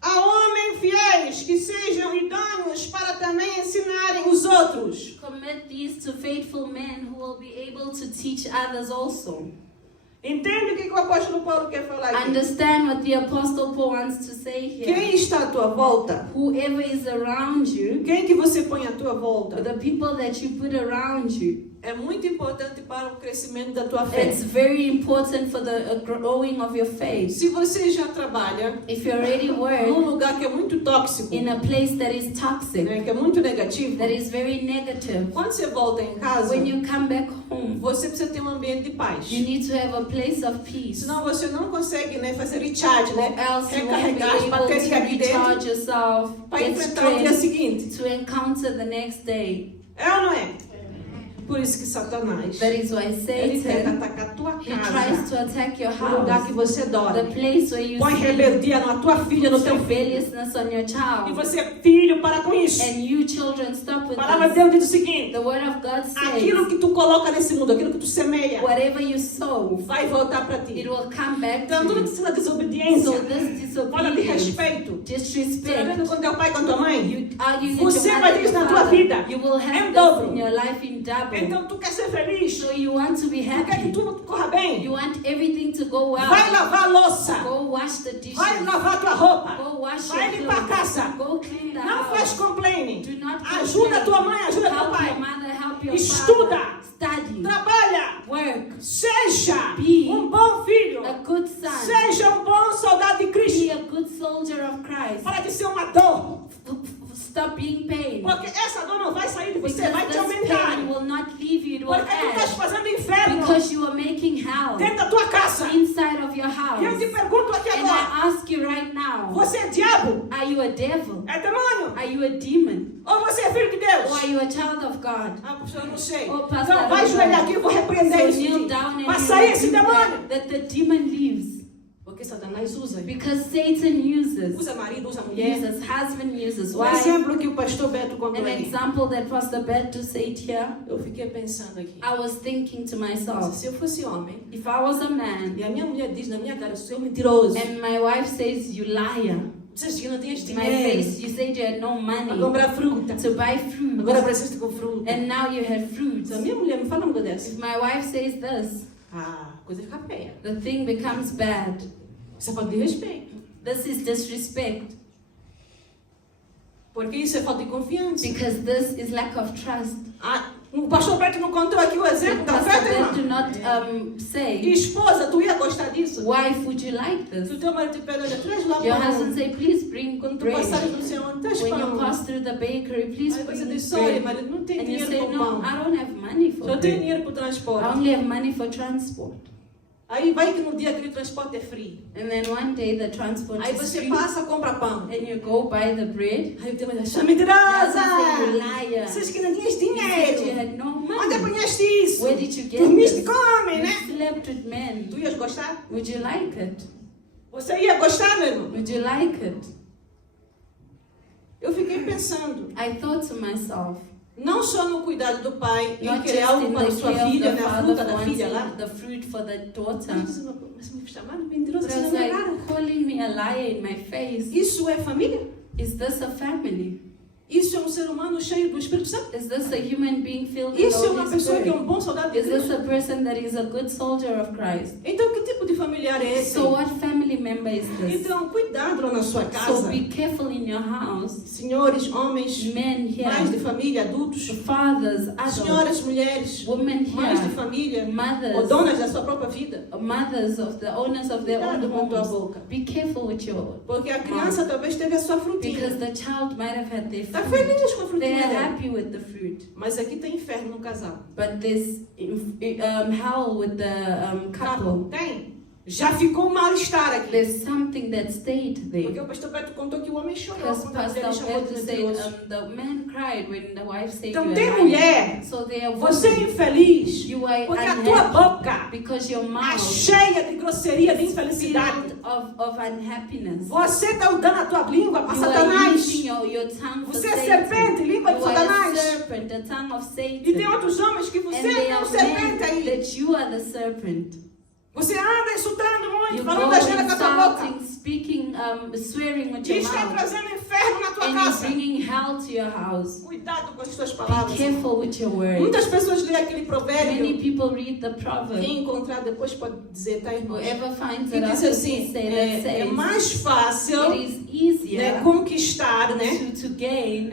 a homens fiéis que sejam idôneos para também ensinarem os outros. Commit these to faithful men who will be able to teach others also. Entende o que o apóstolo Paulo quer falar aqui? Understand what the Apostle Paul wants to say here. Quem está à tua volta? Whoever is around you, Quem que você põe à tua volta? the people that you put around you, É muito importante para o crescimento da tua fé. it's very important for the growing of your faith. Se você já trabalha If you already num work lugar que é muito tóxico, in a place that is toxic, né, que é muito negativo, that is very negative, quando você volta em casa, when you come back home, você precisa ter um ambiente de paz. you need to have a place of peace. Senão você não consegue, né, fazer recharge, né? Else you won't be Recarregar as able baterias to aqui dentro recharge yourself, para get enfrentar o dia strength seguinte. to encounter the next day. É ou não é? Por isso que Satanás, That is why ele tenta Satan, atacar a tua he tries casa, to attack your o lugar que house, você the dorme. place where you Põe sleep, rebeldia na tua filha, no puts teu filho. rebelliousness on your E child. você, filho, para com isso. And you children, stop A with palavra de this. Deus diz o seguinte: The word of God aquilo says, que tu coloca nesse mundo, aquilo que tu semeia, whatever you sow, vai voltar para it ti. will come back Então, to tudo you. que essa desobediência, So this fala de disobedience, respeito. Você está disrespect, vendo com teu pai, com tua mãe? you arguing Você with your vai mother ter isso and na tua father, vida. you will Em have dobro. this in your life in double. Então, tu quer ser feliz? So you want to be Tu quer que happy. tudo corra bem? You want everything to go well. Vai lavar a louça. Go wash the dishes. Vai lavar tua roupa. Go wash Vai your limpar a clothes. casa. Go clean the Não house. faz complaining. Do not Ajuda complain. tua mãe, ajuda teu Help your pai. mother, help your Estuda. father. Study. Trabalha. Work. Seja Be um bom filho. a good son. Seja um bom soldado de Be Cristo. a good soldier of Christ. Para de ser uma dor. Stop being pain. Porque essa dor não vai sair de você, Because vai te this aumentar. pain will not leave you, it will Porque tu estás add. fazendo inferno Because you are making hell dentro da tua casa. inside of your E eu house. te pergunto aqui And agora: I ask you right now, você é diabo? are you a devil? É demônio? Are you a demon? Ou você é filho de Or are Deus? you a child of God? Ah, pastor, eu não sei. Oh, pastor, Então I vai don't ajoelhar know. aqui, eu vou repreender So isso. kneel down and Vai you sair esse rebuke demônio. that the demon leaves. Porque Satanás usa. Because Satan uses Marido, usa mulher. husband uses Um wife. exemplo que o pastor Beto contou An aqui. example that Pastor Beto said here, Eu fiquei pensando aqui. I was thinking to myself, Se eu fosse homem, if I was a man e a minha mulher diz na minha cara, você é um mentiroso. and my wife says, you liar, Vocês que não têm my dinheiro face, you said you had no para money comprar fruta. to buy fruit, Agora precisa com fruta. and now you have fruit. Se a minha mulher me fala uma coisa dessa, If my wife says this, a coisa fica feia. the thing becomes bad. Isso é falta de respeito. This is disrespect, Porque isso é falta de confiança. because this is lack of trust. O pastor Beto não contou aqui o exemplo da Pastor festa, Beto irmã. not E say, esposa, tu ia gostar disso? wife, would you like Se o this? teu marido te pede, olha, traz lá Your pão. husband say, please bring Quando tu bread. passares não sei onde, traz When you pão. pass through the bakery, please Aí você bring diz, olha, bread. marido, não tem And you dinheiro say, para o no, pão. I don't have money for Só tem bread. dinheiro para o I transporte. only have money for transport. Aí vai que no dia aquele transporte é free. And then one day the transport Aí is você free, passa, compra pão. and you go buy the bread. Aí o teu marido diz, You mentirosa! liar. Vocês que não tinham You said you dinheiro. had no Onde money. apanhaste isso? Where did you get Dormiste this? com homem, né? You slept with Tu men. ias gostar? Would you like it? Você ia gostar, meu irmão? Would you like it? Eu fiquei pensando, I thought to myself, não só no cuidado do pai, em not querer just algo in para the sua care of filha, the né? A father fruta for da filha lá. wanting the fruit for the daughter, Mas me chamaram mentirosa but I assim was na minha like, cara. calling me a liar in my face. Isso é família? Is this a family? Isso é um ser humano cheio do Espírito Santo? Is this a human being filled with Isso the é uma Holy pessoa que é Spirit? um bom soldado de Is this Cristo? a person that is a good soldier of Christ? Então, que tipo de familiar é esse? So what family member is this? Então, cuidado lá na sua So casa. be careful in your house. Senhores, homens, Men pais de here, família, adultos. fathers, adults, Senhoras, mulheres, women mães de here, família, ou mothers, donas da sua própria vida. mothers of the owners of their own Cuidado com tua homes. boca. Be careful with your, Porque a criança talvez teve a sua frutinha. because the child might have had their Está fruit. feliz com a They frutinha are dela. happy with the fruit, Mas aqui tem inferno no casal. but there's hell with the couple. Tem? Já ficou um mal-estar aqui. There's something that stayed Porque there. o pastor Beto contou que o homem chorou Because quando a mulher Pastor chamou Beto de said mentiroso. the man cried when the wife said Então you tem are lying. mulher, So they are você é women. infeliz, You are porque a tua unhappy boca because your é mouth cheia de grosseria, de is infelicidade. filled of unhappiness. Você está usando a tua língua para You are Satanás. using your tongue for Você é Satan. serpente, língua de You are a Satanás. serpent, the tongue of E tem Satan. outros homens que And você they é um are serpente men aí. that you are the serpent. Você anda insultando muito, You falando go asneira com a tua boca. insulting, speaking, swearing with E your está mouth. trazendo inferno na tua And you're casa. bringing hell to your house. Cuidado com as tuas Be palavras. careful with your words. Muitas pessoas lêem aquele Many provérbio. people read the proverb. Quem encontrar depois pode dizer, tá, irmão? Whoever finds Que it diz after assim, this say that é says mais fácil, it is easier conquistar, né? to gain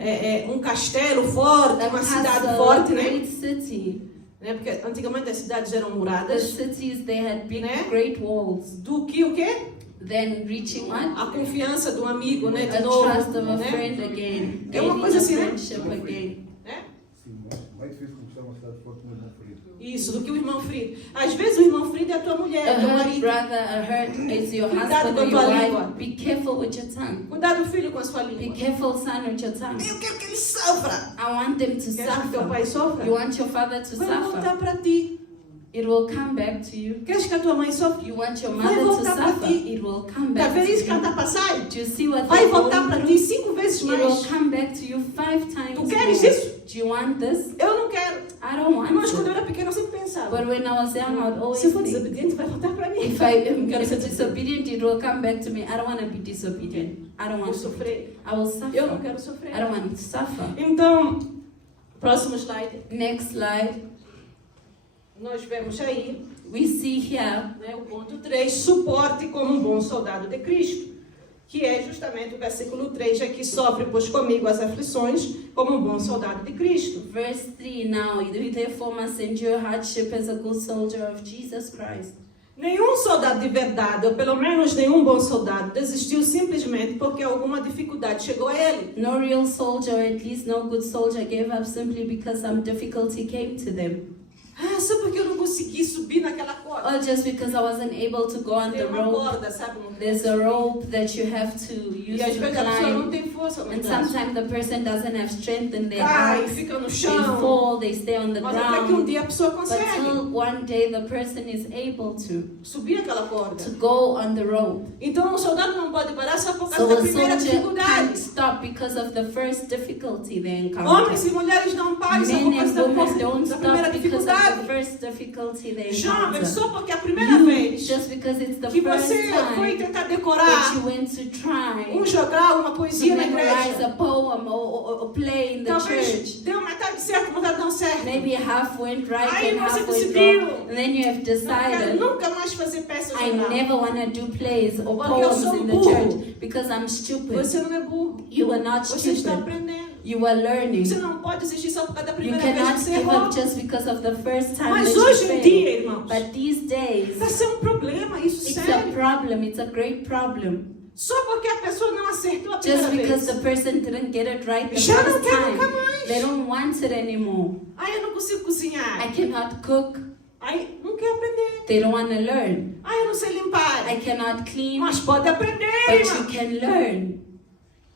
Um castelo forte, a uma cidade castle, forte, a né? great city. Porque antigamente as cidades eram The muradas. cities, they had big, Né? great walls. Do que o quê? Then reaching what? A confiança do amigo, né? De A novo, trust of a né? friend again. É uma Gaining coisa a assim, né? friendship again. Né? Sim, mais difícil conquistar uma cidade forte no irmão ferido. Isso, do que o irmão Frido. Às vezes o irmão Frido é a tua mulher, A é o teu hurt marido. brother, a hurt is your Cuidado husband com a or your tua wife. língua. Be careful with your tongue. Cuidado, filho, com a sua Be língua. careful, son, with your tongue. Eu quero que ele sofra. I want them to Queres que teu suffer. pai sofra? You want your father to Vai voltar suffer. para ti. It will come back to you. Queres que a tua mãe sofra? You want your Vai mother to voltar para suffer. ti. It will come Tá back to vendo isso que ela you. está passando? Do you see what Vai they're voltar going para through? ti 5 vezes It will mais. come back to you 5 times Tu queres more. isso? Do you want this? Eu não quero. I don't want Mas quando eu it. era pequena eu sempre pensava. But when I was young, I would always Se eu for think, desobediente, vai voltar para mim. if I am disobedient, it will come back to me. I don't want to be disobedient. I don't Vou want to. sofrer. I will Eu não suffer. quero sofrer. I don't want to suffer. Então, próximo slide. Next slide. Nós vemos aí, We see here né, o ponto 3, suporte como um bom soldado de Cristo, que é justamente o versículo 3, aqui sofre, pois comigo as aflições, como um bom soldado de Cristo. verse 3 now. You therefore must endure hardship as a good soldier of Jesus Christ. Nenhum soldado de verdade, ou pelo menos nenhum bom soldado, desistiu simplesmente porque alguma dificuldade chegou a ele. No real soldier, or at least no good soldier, gave up simply because some difficulty came to them. Ah, só porque eu não consegui subir naquela corda. Or just because I wasn't able to go on Tem the uma rope. corda, sabe? There's a rope that you have to use E às to vezes a pessoa não climb. tem força nos And braços. sometimes the person doesn't have strength in their Cai, arms. fica no They chão. fall, they stay on the Mas até que um ground. dia a pessoa But consegue till one day the person is able to subir aquela corda. go on the rope. Então, um soldado não pode parar só por So causa da a primeira soldier can't dificuldade. stop because of the first difficulty they encounter. Homens e mulheres não param só por Men causa and women don't da primeira stop because of the dificuldade. first difficulty they Jovens, encounter. só porque a primeira You, vez just because it's the que first você foi time tentar that decorar you went to try jogral, uma to poesia na memorize igreja, a poem or play in the talvez church. deu metade certo, metade não certo. Maybe half went right Aí and você half went decidiu. wrong. And then you have Não quero decided, nunca mais fazer peças I jogral. never want to do plays or Porque eu poems sou in the burro. church because I'm stupid. Você não é burro. You are not Você está stupid. aprendendo. You are learning. Você não pode desistir só por causa da You primeira vez que cannot você give errou. up just because of the first time Mas that you hoje em failed. dia, irmãos, But these days, vai ser um problema isso, it's a sério. problem. It's a great problem. Só porque a pessoa não acertou a Just primeira because vez. the person didn't get it right the Já não first quer nunca time, mais. they don't want it anymore. Ai, eu não consigo cozinhar. I cannot cook. Ai, não quer aprender. They don't want to learn. Ai, eu não sei limpar. I cannot clean, Mas pode aprender, but irmão. you can learn.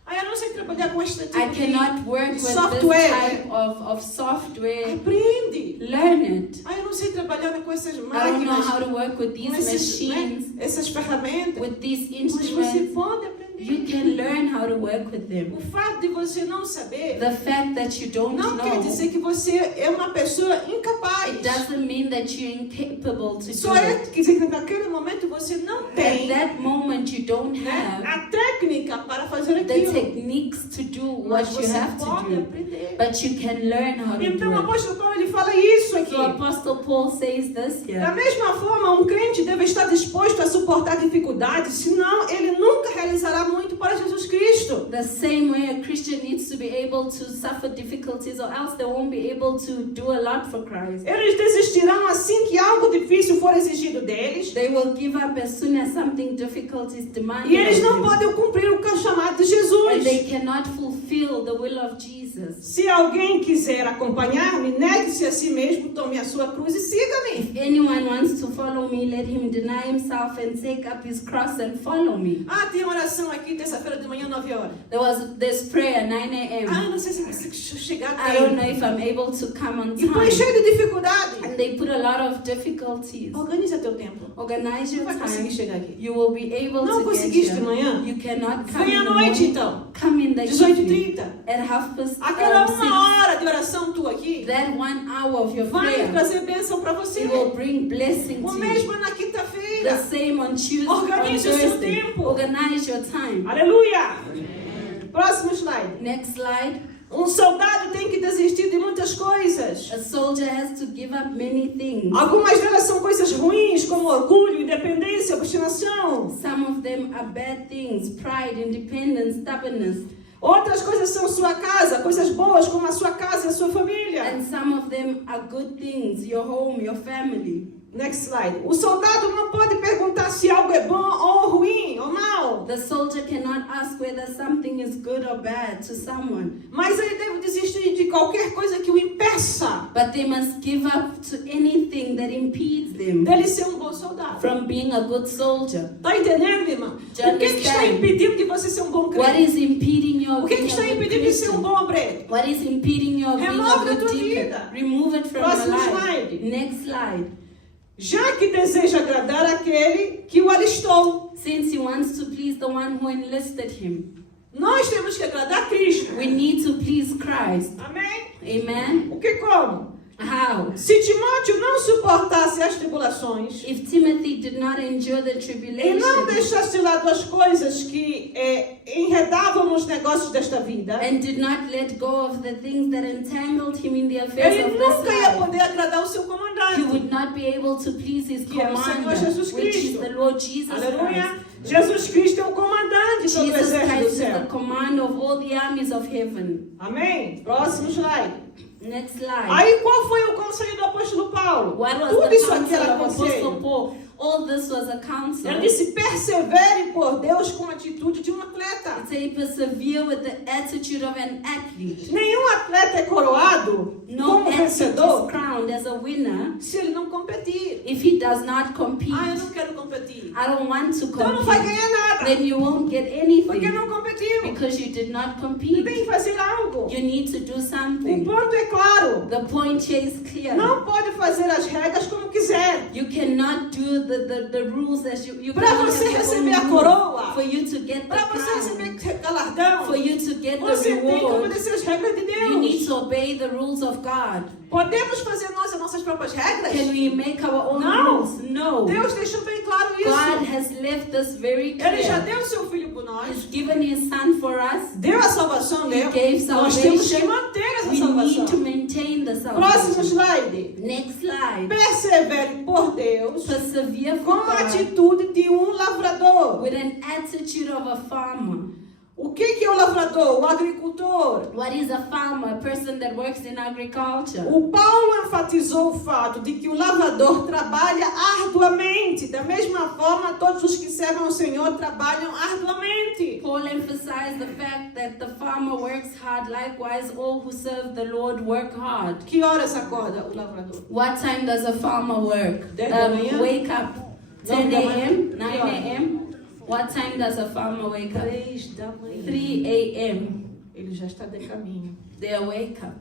Ai, eu não sei trabalhar com este tipo I cannot work with this software. type of software. Aprende. Learn it. Ai, eu não sei trabalhar com essas I don't know máquinas, how to work with com these esses, machines, essas ferramentas. with these Mas você instruments. pode aprender. You can learn how to work with them. O fato de você não saber The fact that you don't não quer know, dizer que você é uma pessoa incapaz. it doesn't mean that you're incapable to Só do é it. quer dizer que naquele momento você não At tem, that moment, you don't né, have a técnica para fazer the aquilo. techniques to do Mas what you você have to pode do, aprender. but you can learn how to Então o do it. apóstolo Paulo ele fala isso aqui. So Apostle Paul says this Da here. mesma forma, um crente deve estar disposto a suportar dificuldades, senão ele nunca realizará muito para Jesus Cristo. The same way a Christian needs to be able to suffer difficulties, or else they won't be able to do a lot for Christ. Eles desistirão assim que algo difícil for exigido deles. They will give up as soon as something difficult is demanded E eles of não them. podem cumprir o chamado de And Jesus. they cannot fulfill the will of Jesus. Jesus. Se alguém quiser acompanhar-me, negue-se a si mesmo, tome a sua cruz e siga-me. If anyone wants to follow me, let him deny himself and take up his cross and follow me. Ah, tem oração aqui, terça-feira de manhã, 9 horas. There's prayer 9 a.m. Ah, não sei se consigo chegar I don't até know aí. if I'm able to come on E põe time. cheio de dificuldade. And they put a lot of difficulties. Organiza teu tempo. Organize Não your vai conseguir time. chegar aqui. You will be able Não to get conseguiste de here. manhã? You cannot come Vem in à the noite, morning. então. Come in the 18h30. at 6:30. Aquela uma hora de oração tua aqui That 1 hour of your vai prayer, trazer bênção para você. it will bring blessing O to you. mesmo é na The quinta-feira. same on Tuesday, Organize on o seu Thursday. tempo. Organize your time. Aleluia! Próximo slide. Next slide. Um soldado tem que desistir de muitas coisas. A soldier has to give up many things. Algumas delas são coisas ruins, como orgulho, independência, obstinação. Some of them are bad things: pride, independence, stubbornness. Outras coisas são sua casa, coisas boas, como a sua casa e a sua família. And some of them are good things: your home, your family. Next slide. O soldado não pode perguntar se algo é bom ou ruim ou mal, The soldier cannot ask whether something is good or bad to someone, mas ele deve desistir de qualquer coisa que o impeça but they must give up to anything that impedes them dele ser um bom soldado. from being a good soldier. Tá entendendo, irmão? O que está impedindo de você ser um bom What crente? is impeding your O que being está a good impedindo de ser um Christian? bom obreiro? What is impeding your being Remove a da good tua deacon? vida. Remove it from your Próximo life. slide. Next slide. Já que deseja agradar aquele que o alistou, Since he wants to please the one who enlisted him, nós temos que agradar Cristo. we need to please Christ. Amém? Amen. O que como? How? Se Timóteo não suportasse as tribulações If Timothy did not endure the e não tribulation deixasse de lado as coisas que enredavam nos negócios desta vida, and did not let go of the things that entangled him in the affairs ele of this nunca ia life, poder agradar o seu he comandante. would not be able to please his Que é o Senhor commander, Jesus which is Cristo. the Lord Jesus Aleluia. Christ. Jesus Cristo é o comandante sobre o Jesus exército do Christ is the céu. commander of all the armies of heaven. Amém? Próximo slide. Next slide. Aí qual foi o conselho do apóstolo Paulo? What was Tudo the isso aqui counsel era of Apostle conselho. Paul? All this was a counsel. Ele disse, persevere por Deus com a atitude de um atleta. It said, persevere with the attitude of an athlete. Nenhum atleta é coroado No como athlete vencedor is crowned as a winner se ele não competir. if he does not compete. Ah, eu não quero competir. I don't want to Então não vai compete. ganhar nada. Then you won't get Porque anything não competiu. because you did not Tem compete. que fazer algo. You need to do O something. ponto é claro. The point here is clear. Não pode fazer as regras como quiser. You cannot do the rules as you Para cannot você have your receber a own coroa, rules. For you to get the para você crown, receber galardão, for you to get the você tem que reward, obedecer as regras de you need Deus. to obey the rules of God. Podemos fazer nós as nossas próprias regras? Can we make our own No. rules? No. Deus deixou bem claro God isso. has left us very Ele já clear. deu o seu filho por nós. He's given His Son for us. Deu a salvação, He deu. gave Nós temos que salvation. manter essa We need to salvação. maintain the Próximo salvation. slide. Next slide. Persevere por Deus Persevere com for a God atitude de um lavrador. with an attitude of a farmer. O que é o lavrador? O agricultor. What is a farmer? A person that works in agriculture. O Paulo enfatizou o fato de que o lavrador trabalha arduamente. Da mesma forma, todos os que servem ao Senhor trabalham arduamente. Paul emphasized the fact that the farmer works hard. Likewise, all who serve the Lord work hard. Que horas acorda o lavrador? What time does a farmer work? 10 da manhã? Wake up 10 da manhã? a.m., 9 Que hora? a.m. What time does a farmer wake up? 3 da manhã. 3 a.m. Ele já está de caminho. They wake up.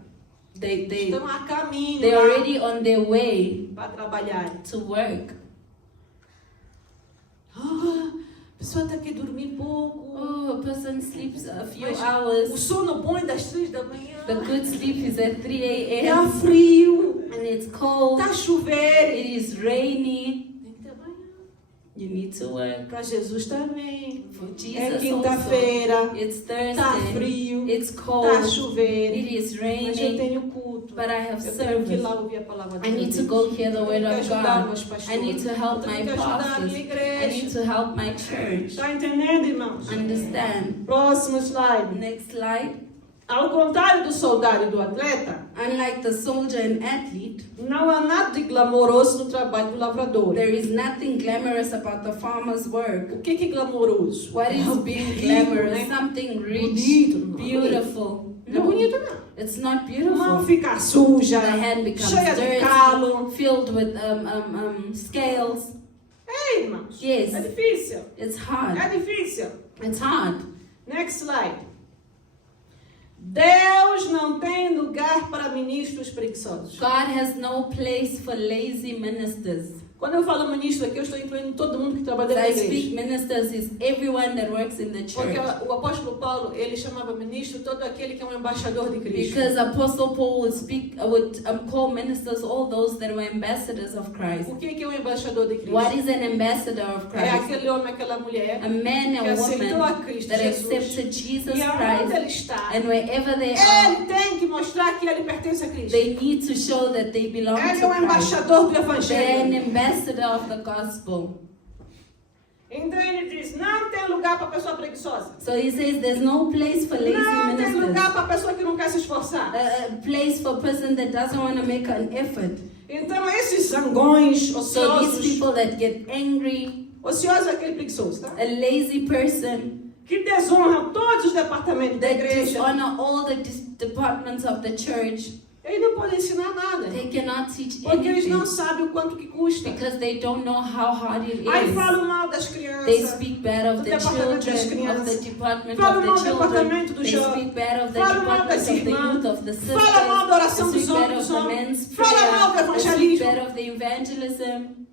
They Estão a caminho they're already on their way para trabalhar. to work. Ah, a pessoa está aqui dormir pouco. Oh, a person sleeps a few Mas o hours. sono bom é das 3 da manhã. The good sleep is at 3 Tá a.m. frio. and it's cold. Tá chovendo. It is rainy. Tem que trabalhar. You need to work. Para Jesus também. For É Jesus also. quinta-feira. It's Tá Thursday. frio. It's Tá cold. chovendo. It is Mas eu raining. tenho culto. But I have Eu tenho que ir service. lá ouvir a palavra de I need Deus. to go hear the Eu word tenho que of ajudar God. meus I pastores. need to Eu help tenho my que ajudar a pastors. minha I igreja. need to help my church. Tá entendendo, irmãos? Understand? Próximo slide. Next slide. Ao contrário do soldado e do atleta, Unlike the soldier and athlete, não há nada de glamouroso no trabalho do lavrador. there is nothing glamorous about the farmer's work. O que é glamouroso? What is É being rico, glamorous? né? Something rich, Bonito, não é? beautiful. Não é bonito, não. It's not Mão beautiful. fica suja, The hand becomes cheia de calo. dirty, filled with scales. É, irmãos. Yes. É difícil. It's hard. É difícil. It's hard. Next slide. Deus não tem lugar para ministros preguiçosos. God has no place for lazy ministers. Quando eu falo ministro aqui, eu estou incluindo todo mundo que trabalha When na I igreja. speak ministers, is everyone that works in the Porque church. o apóstolo Paulo, ele chamava ministro todo aquele que é um embaixador de Cristo. Because Apostle Paul would call ministers all those that were ambassadors of Christ. O que é um embaixador de Cristo? What is an ambassador of É Christ? aquele homem, aquela mulher A man que and aceitou a woman Cristo that Jesus. accepted Jesus E aonde ele Christ, está, and wherever they are, ele tem que mostrar que ele pertence a Cristo. they need to show that they belong Ele é to um Christ. embaixador do They're an Evangelho. ambassador of the gospel. Então ele diz, não tem lugar para pessoa preguiçosa. So he says there's no place for lazy Não tem ministers. lugar para pessoa que não quer se esforçar. A place for a person that doesn't want to make an effort. Então esses zangões, So these ociosos, people that get angry, ocioso é aquele preguiçoso, tá? a lazy person, Que desonra todos os departamentos da that igreja. dishonor all the departments of the church, Eles não podem ensinar nada. they cannot teach Porque eles não anything sabem o quanto que custa. because they don't know how hard it Aí is. falam mal das They crianças. speak bad of do the departamento das children, of the crianças. department Falam of mal the do departamento children. do They jovem. speak bad of the Falam mal department das of the irmãs. youth, of the sisters. Fala mal da oração They dos speak bad homens, of the men's Fala mal do prayer. They speak evangelismo. bad of the evangelism.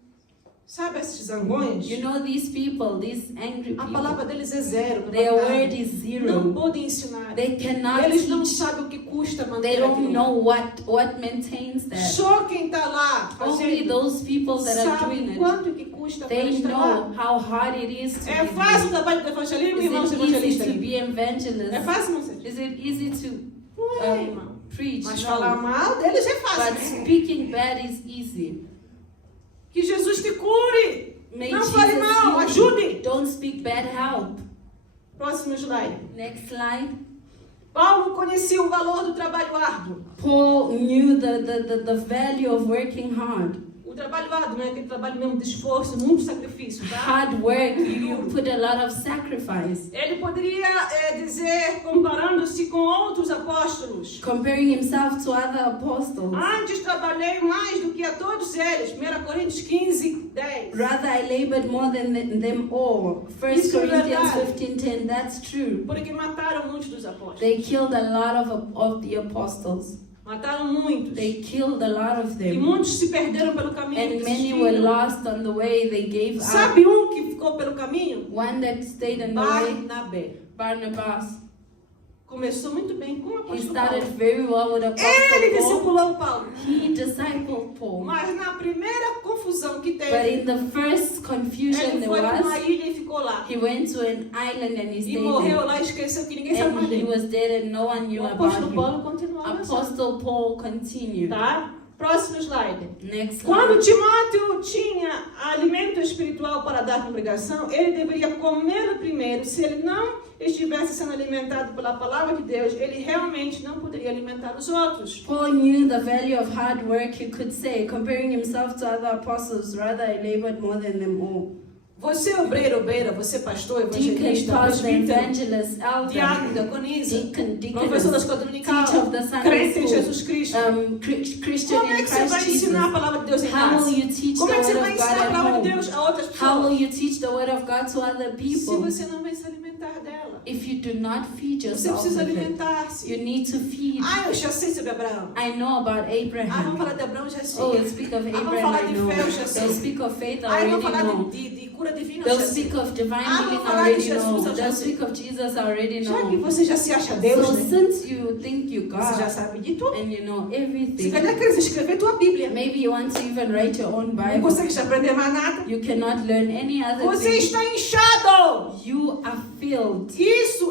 Sabe esses zangões? You know these people, these angry A people. palavra deles é zero. Their não word is Não zero. podem ensinar. They cannot Eles não teach. sabem o que custa They manter don't aquilo. know what maintains that. Só quem está lá Only fazendo those people that are sabe doing it, quanto que custa para they eles trabalhar. know how hard it is to É be fácil o there. trabalho do evangelismo, Is irmãos it easy evangelistas. to be É evangelist? fácil, não sei. Is it easy to Não é, irmão. preach? Mas falar No. mal deles é But fácil. speaking bad is easy. Que Jesus te cure. May Não Jesus fale mal, heal you. ajude. Don't speak bad, help. Próximo slide. Next slide. Paulo conhecia o valor do trabalho árduo. Paul knew the value of working hard. O trabalho árduo não é aquele trabalho mesmo de esforço, muito sacrifício, tá? Hard work, you put a lot of sacrifice. Ele poderia dizer, comparando-se com outros apóstolos, Comparing himself to other apostles. antes trabalhei mais do que a todos eles. 1 Coríntios 15, 10. Rather, I labored more than them all. 1 Isso é Corinthians verdade. 15:10. That's true. Porque mataram muitos dos apóstolos. They killed a lot of the apostles. Mataram muitos. They killed a lot of E them. muitos se perderam pelo caminho. And many desistiram. were lost on the way. They gave up. Sabe um que ficou pelo caminho? One that stayed on the way, Barnabé. Barnabas. Começou muito bem com o He apóstolo started Paulo. very well with Ele Apostle Paul. discipulou Paulo. He discipled Paul. Mas na primeira confusão que But teve, in the first confusion ele there foi para uma was, ilha e ficou lá. he went to an island and he E stayed morreu there. lá e esqueceu que ninguém sabe mais And he dele. was dead and no one knew O about apóstolo him. Paulo continuou avançando. Apostle Paul continued. Tá? Próximo slide. Next Quando slide. Timóteo tinha alimento espiritual para dar na pregação, ele deveria comê-lo primeiro. Se ele não estivesse sendo alimentado pela palavra de Deus, ele realmente não poderia alimentar os outros. Paul knew the value of hard work, you could say, comparing himself to other apostles. Rather, I labored more than them all. Você obreiro, obreira, você pastor, Deacon, evangelista, pastor, presbítero, evangelist, elder, diácono, diaconisa, deacon, professor da deaconess, escola dominical, teacher of the Sunday crente em school, Jesus Cristo. Christian Como é in que você vai Christ Jesus. ensinar a palavra de Deus em How casa? will you teach the Como é que você word vai of God ensinar a at palavra de home? Deus a outras How will pessoas? you teach the word of God to other Se people você não vai se alimentar dela. if you do not feed Você yourself precisa with it? alimentar-se. You need to feed. Ah, eu já sei sobre Abraão. I know about Ah, vamos Abraham. falar de Abraão, já sei. Oh, speak of vamos Abraham, falar I de know. fé, eu já sei. They'll speak of faith, I Ah, vamos already falar know. de cura divina, eu They'll já sei. speak of divine Ah, vamos healing, I falar de already Jesus, know. eu já They'll sei. speak of Jesus, I already Já que know. você já se acha Deus, So né? since you think you Você já God sabe de tudo. and you know Se everything, calhar quer escrever tua Bíblia. maybe you want to even write your own Não Bible. consegue aprender mais nada. You cannot learn any other Você thing. está inchado. You are filled.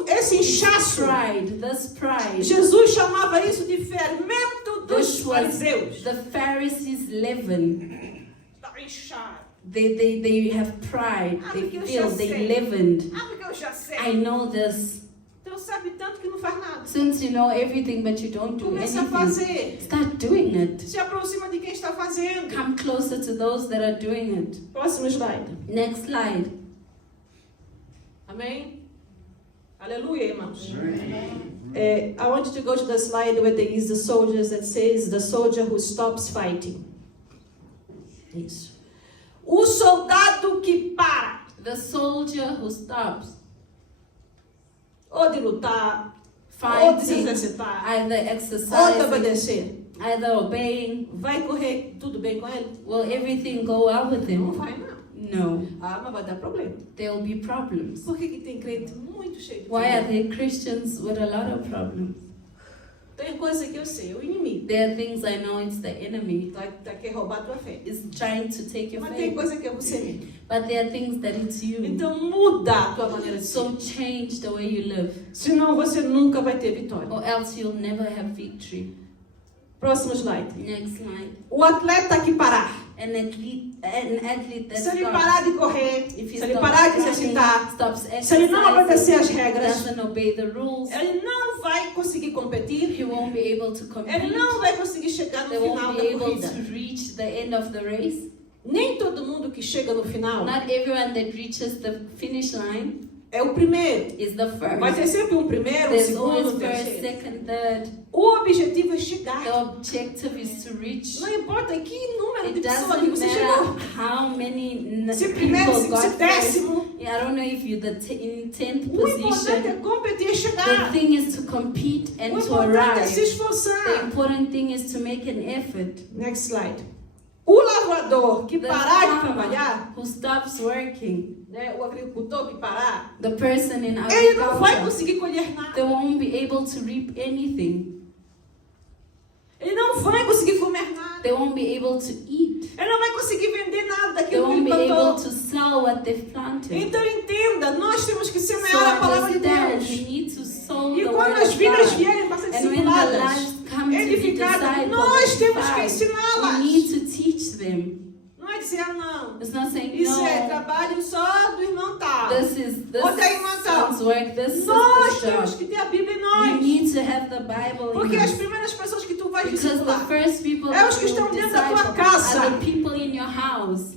Esse inchaço. Pride, this pride. Jesus chamava isso de fermento dos This was fariseus. the Pharisees' leaven. Está inchado. They have pride. Ah, They porque eu feel já they sei. leavened. Ah, porque eu já sei. I know this. Então sabe tanto que não faz nada. Since you know everything but you don't do Começa a anything, fazer. start doing it. Se aproxima de quem está fazendo. Come closer to those that are doing it. Próximo slide. Next slide. Amém? Aleluia, irmãos. I want you to go to the slide where there is the soldiers that says the soldier who stops fighting. Isso. O soldado que para. The soldier who stops Ou de lutar, ou de se fighting, exercitar, either ou de exercising, obedecer. either obeying. Vai correr tudo bem com ele? Will everything go well with Não him? vai, não. No. Ah, mas vai dar problema. There will be problems. Por que tem crente muito cheio de Why are problema? there Christians with a lot of problems? Tem coisa que eu sei, o inimigo There are things I know it's the enemy tá quer roubar a tua fé. is trying to take your Mas tem faith. coisa que é você mesmo. But there are things that it's you. Então muda a tua maneira de ser. So change the way you live, Senão você nunca vai ter vitória. or else you'll never have victory. Próximo slide. Next slide. O atleta que parar. An athlete that Se ele stops, parar de correr, if he se ele stops parar de running, exercitar, stops se ele não obedecer exercising, as regras, doesn't obey the rules, ele não vai conseguir competir, he won't be able to compete. ele não vai conseguir chegar no They final won't da be able corrida. to reach the end of the race. Nem todo mundo que chega no final Not everyone that reaches the finish line é o primeiro. is the Vai first. ter sempre um primeiro, um There's segundo, always um first, terceiro. second, third. O objetivo é chegar. The objective is to reach. Não importa que número de It pessoas que doesn't você matter chegou. how many Se primeiro, people se got first. décimo. Yeah, I don't know if you're in 10th O importante position. é competir e The chegar. thing is to compete O and to importante é arrive. se The esforçar. important thing is to make an effort. Next slide. O lavrador que The parar de farmer trabalhar, who stops working, né, o agricultor que parar, the person in ele não vai agriculture, conseguir colher nada. they won't be able to reap anything. Ele não vai conseguir comer nada. They won't be able to eat. Ele não vai conseguir vender nada They daquilo que won't ele be able plantou. to sell what they've planted. Então entenda, nós temos que So semear a palavra de understand, Deus. we need to sow E the quando word as of vidas God. vierem para ser And when the discipuladas, lives come to be edificadas, discipled, nós temos que edified, we ensiná-las. need to teach them. Não é dizer, ah, não. It's not saying Isso é no. trabalho só do irmão tal. This is Outra irmã tal. son's work. This Nós is temos the que ter a Bíblia em job. We nós. need to have the Bible Porque in as us. primeiras pessoas que tu vais Because the discipular first people é os that que you estão will dentro da tua disciple casa. are the people in your house.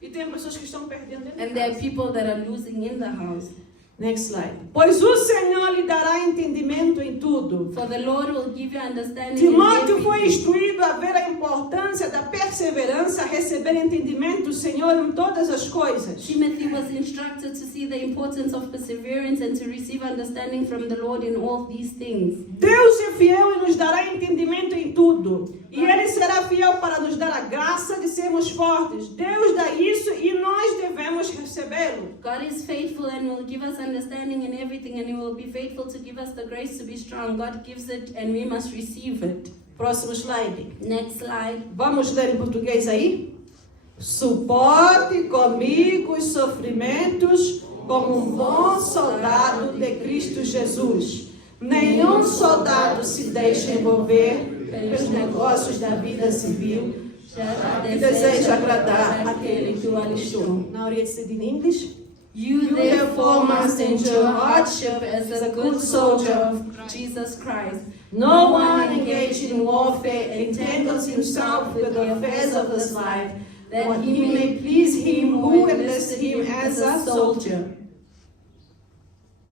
E tem pessoas que estão perdendo dentro And da there are casa. people that are losing in the house. Next slide. Pois o Senhor lhe dará entendimento em tudo. For the Lord will give you understanding in Timóteo foi everything. instruído a ver a importância da perseverança, a receber entendimento do Senhor em todas as coisas. Timothy was instructed to see the importance of perseverance and to receive understanding from the Lord in all these things. Deus é fiel e nos dará entendimento em tudo. E Ele será fiel para nos dar a graça de sermos fortes. Deus dá isso e nós devemos recebê-lo. God is faithful and will give us understanding in everything, and He will be faithful to give us the grace to be strong. God gives it and we must receive it. Próximo slide. Next slide. Vamos ler em português aí? Suporte comigo os sofrimentos como um bom soldado de Cristo Jesus. Nenhum soldado se deixa envolver pelos negócios da vida civil e deseja agradar aquele que o alistou. Now it's said in English. You therefore must endure hardship as a good soldier of Jesus Christ. No one engaged in warfare entangles himself with the affairs of this life, that he may please him who enlisted him as a soldier.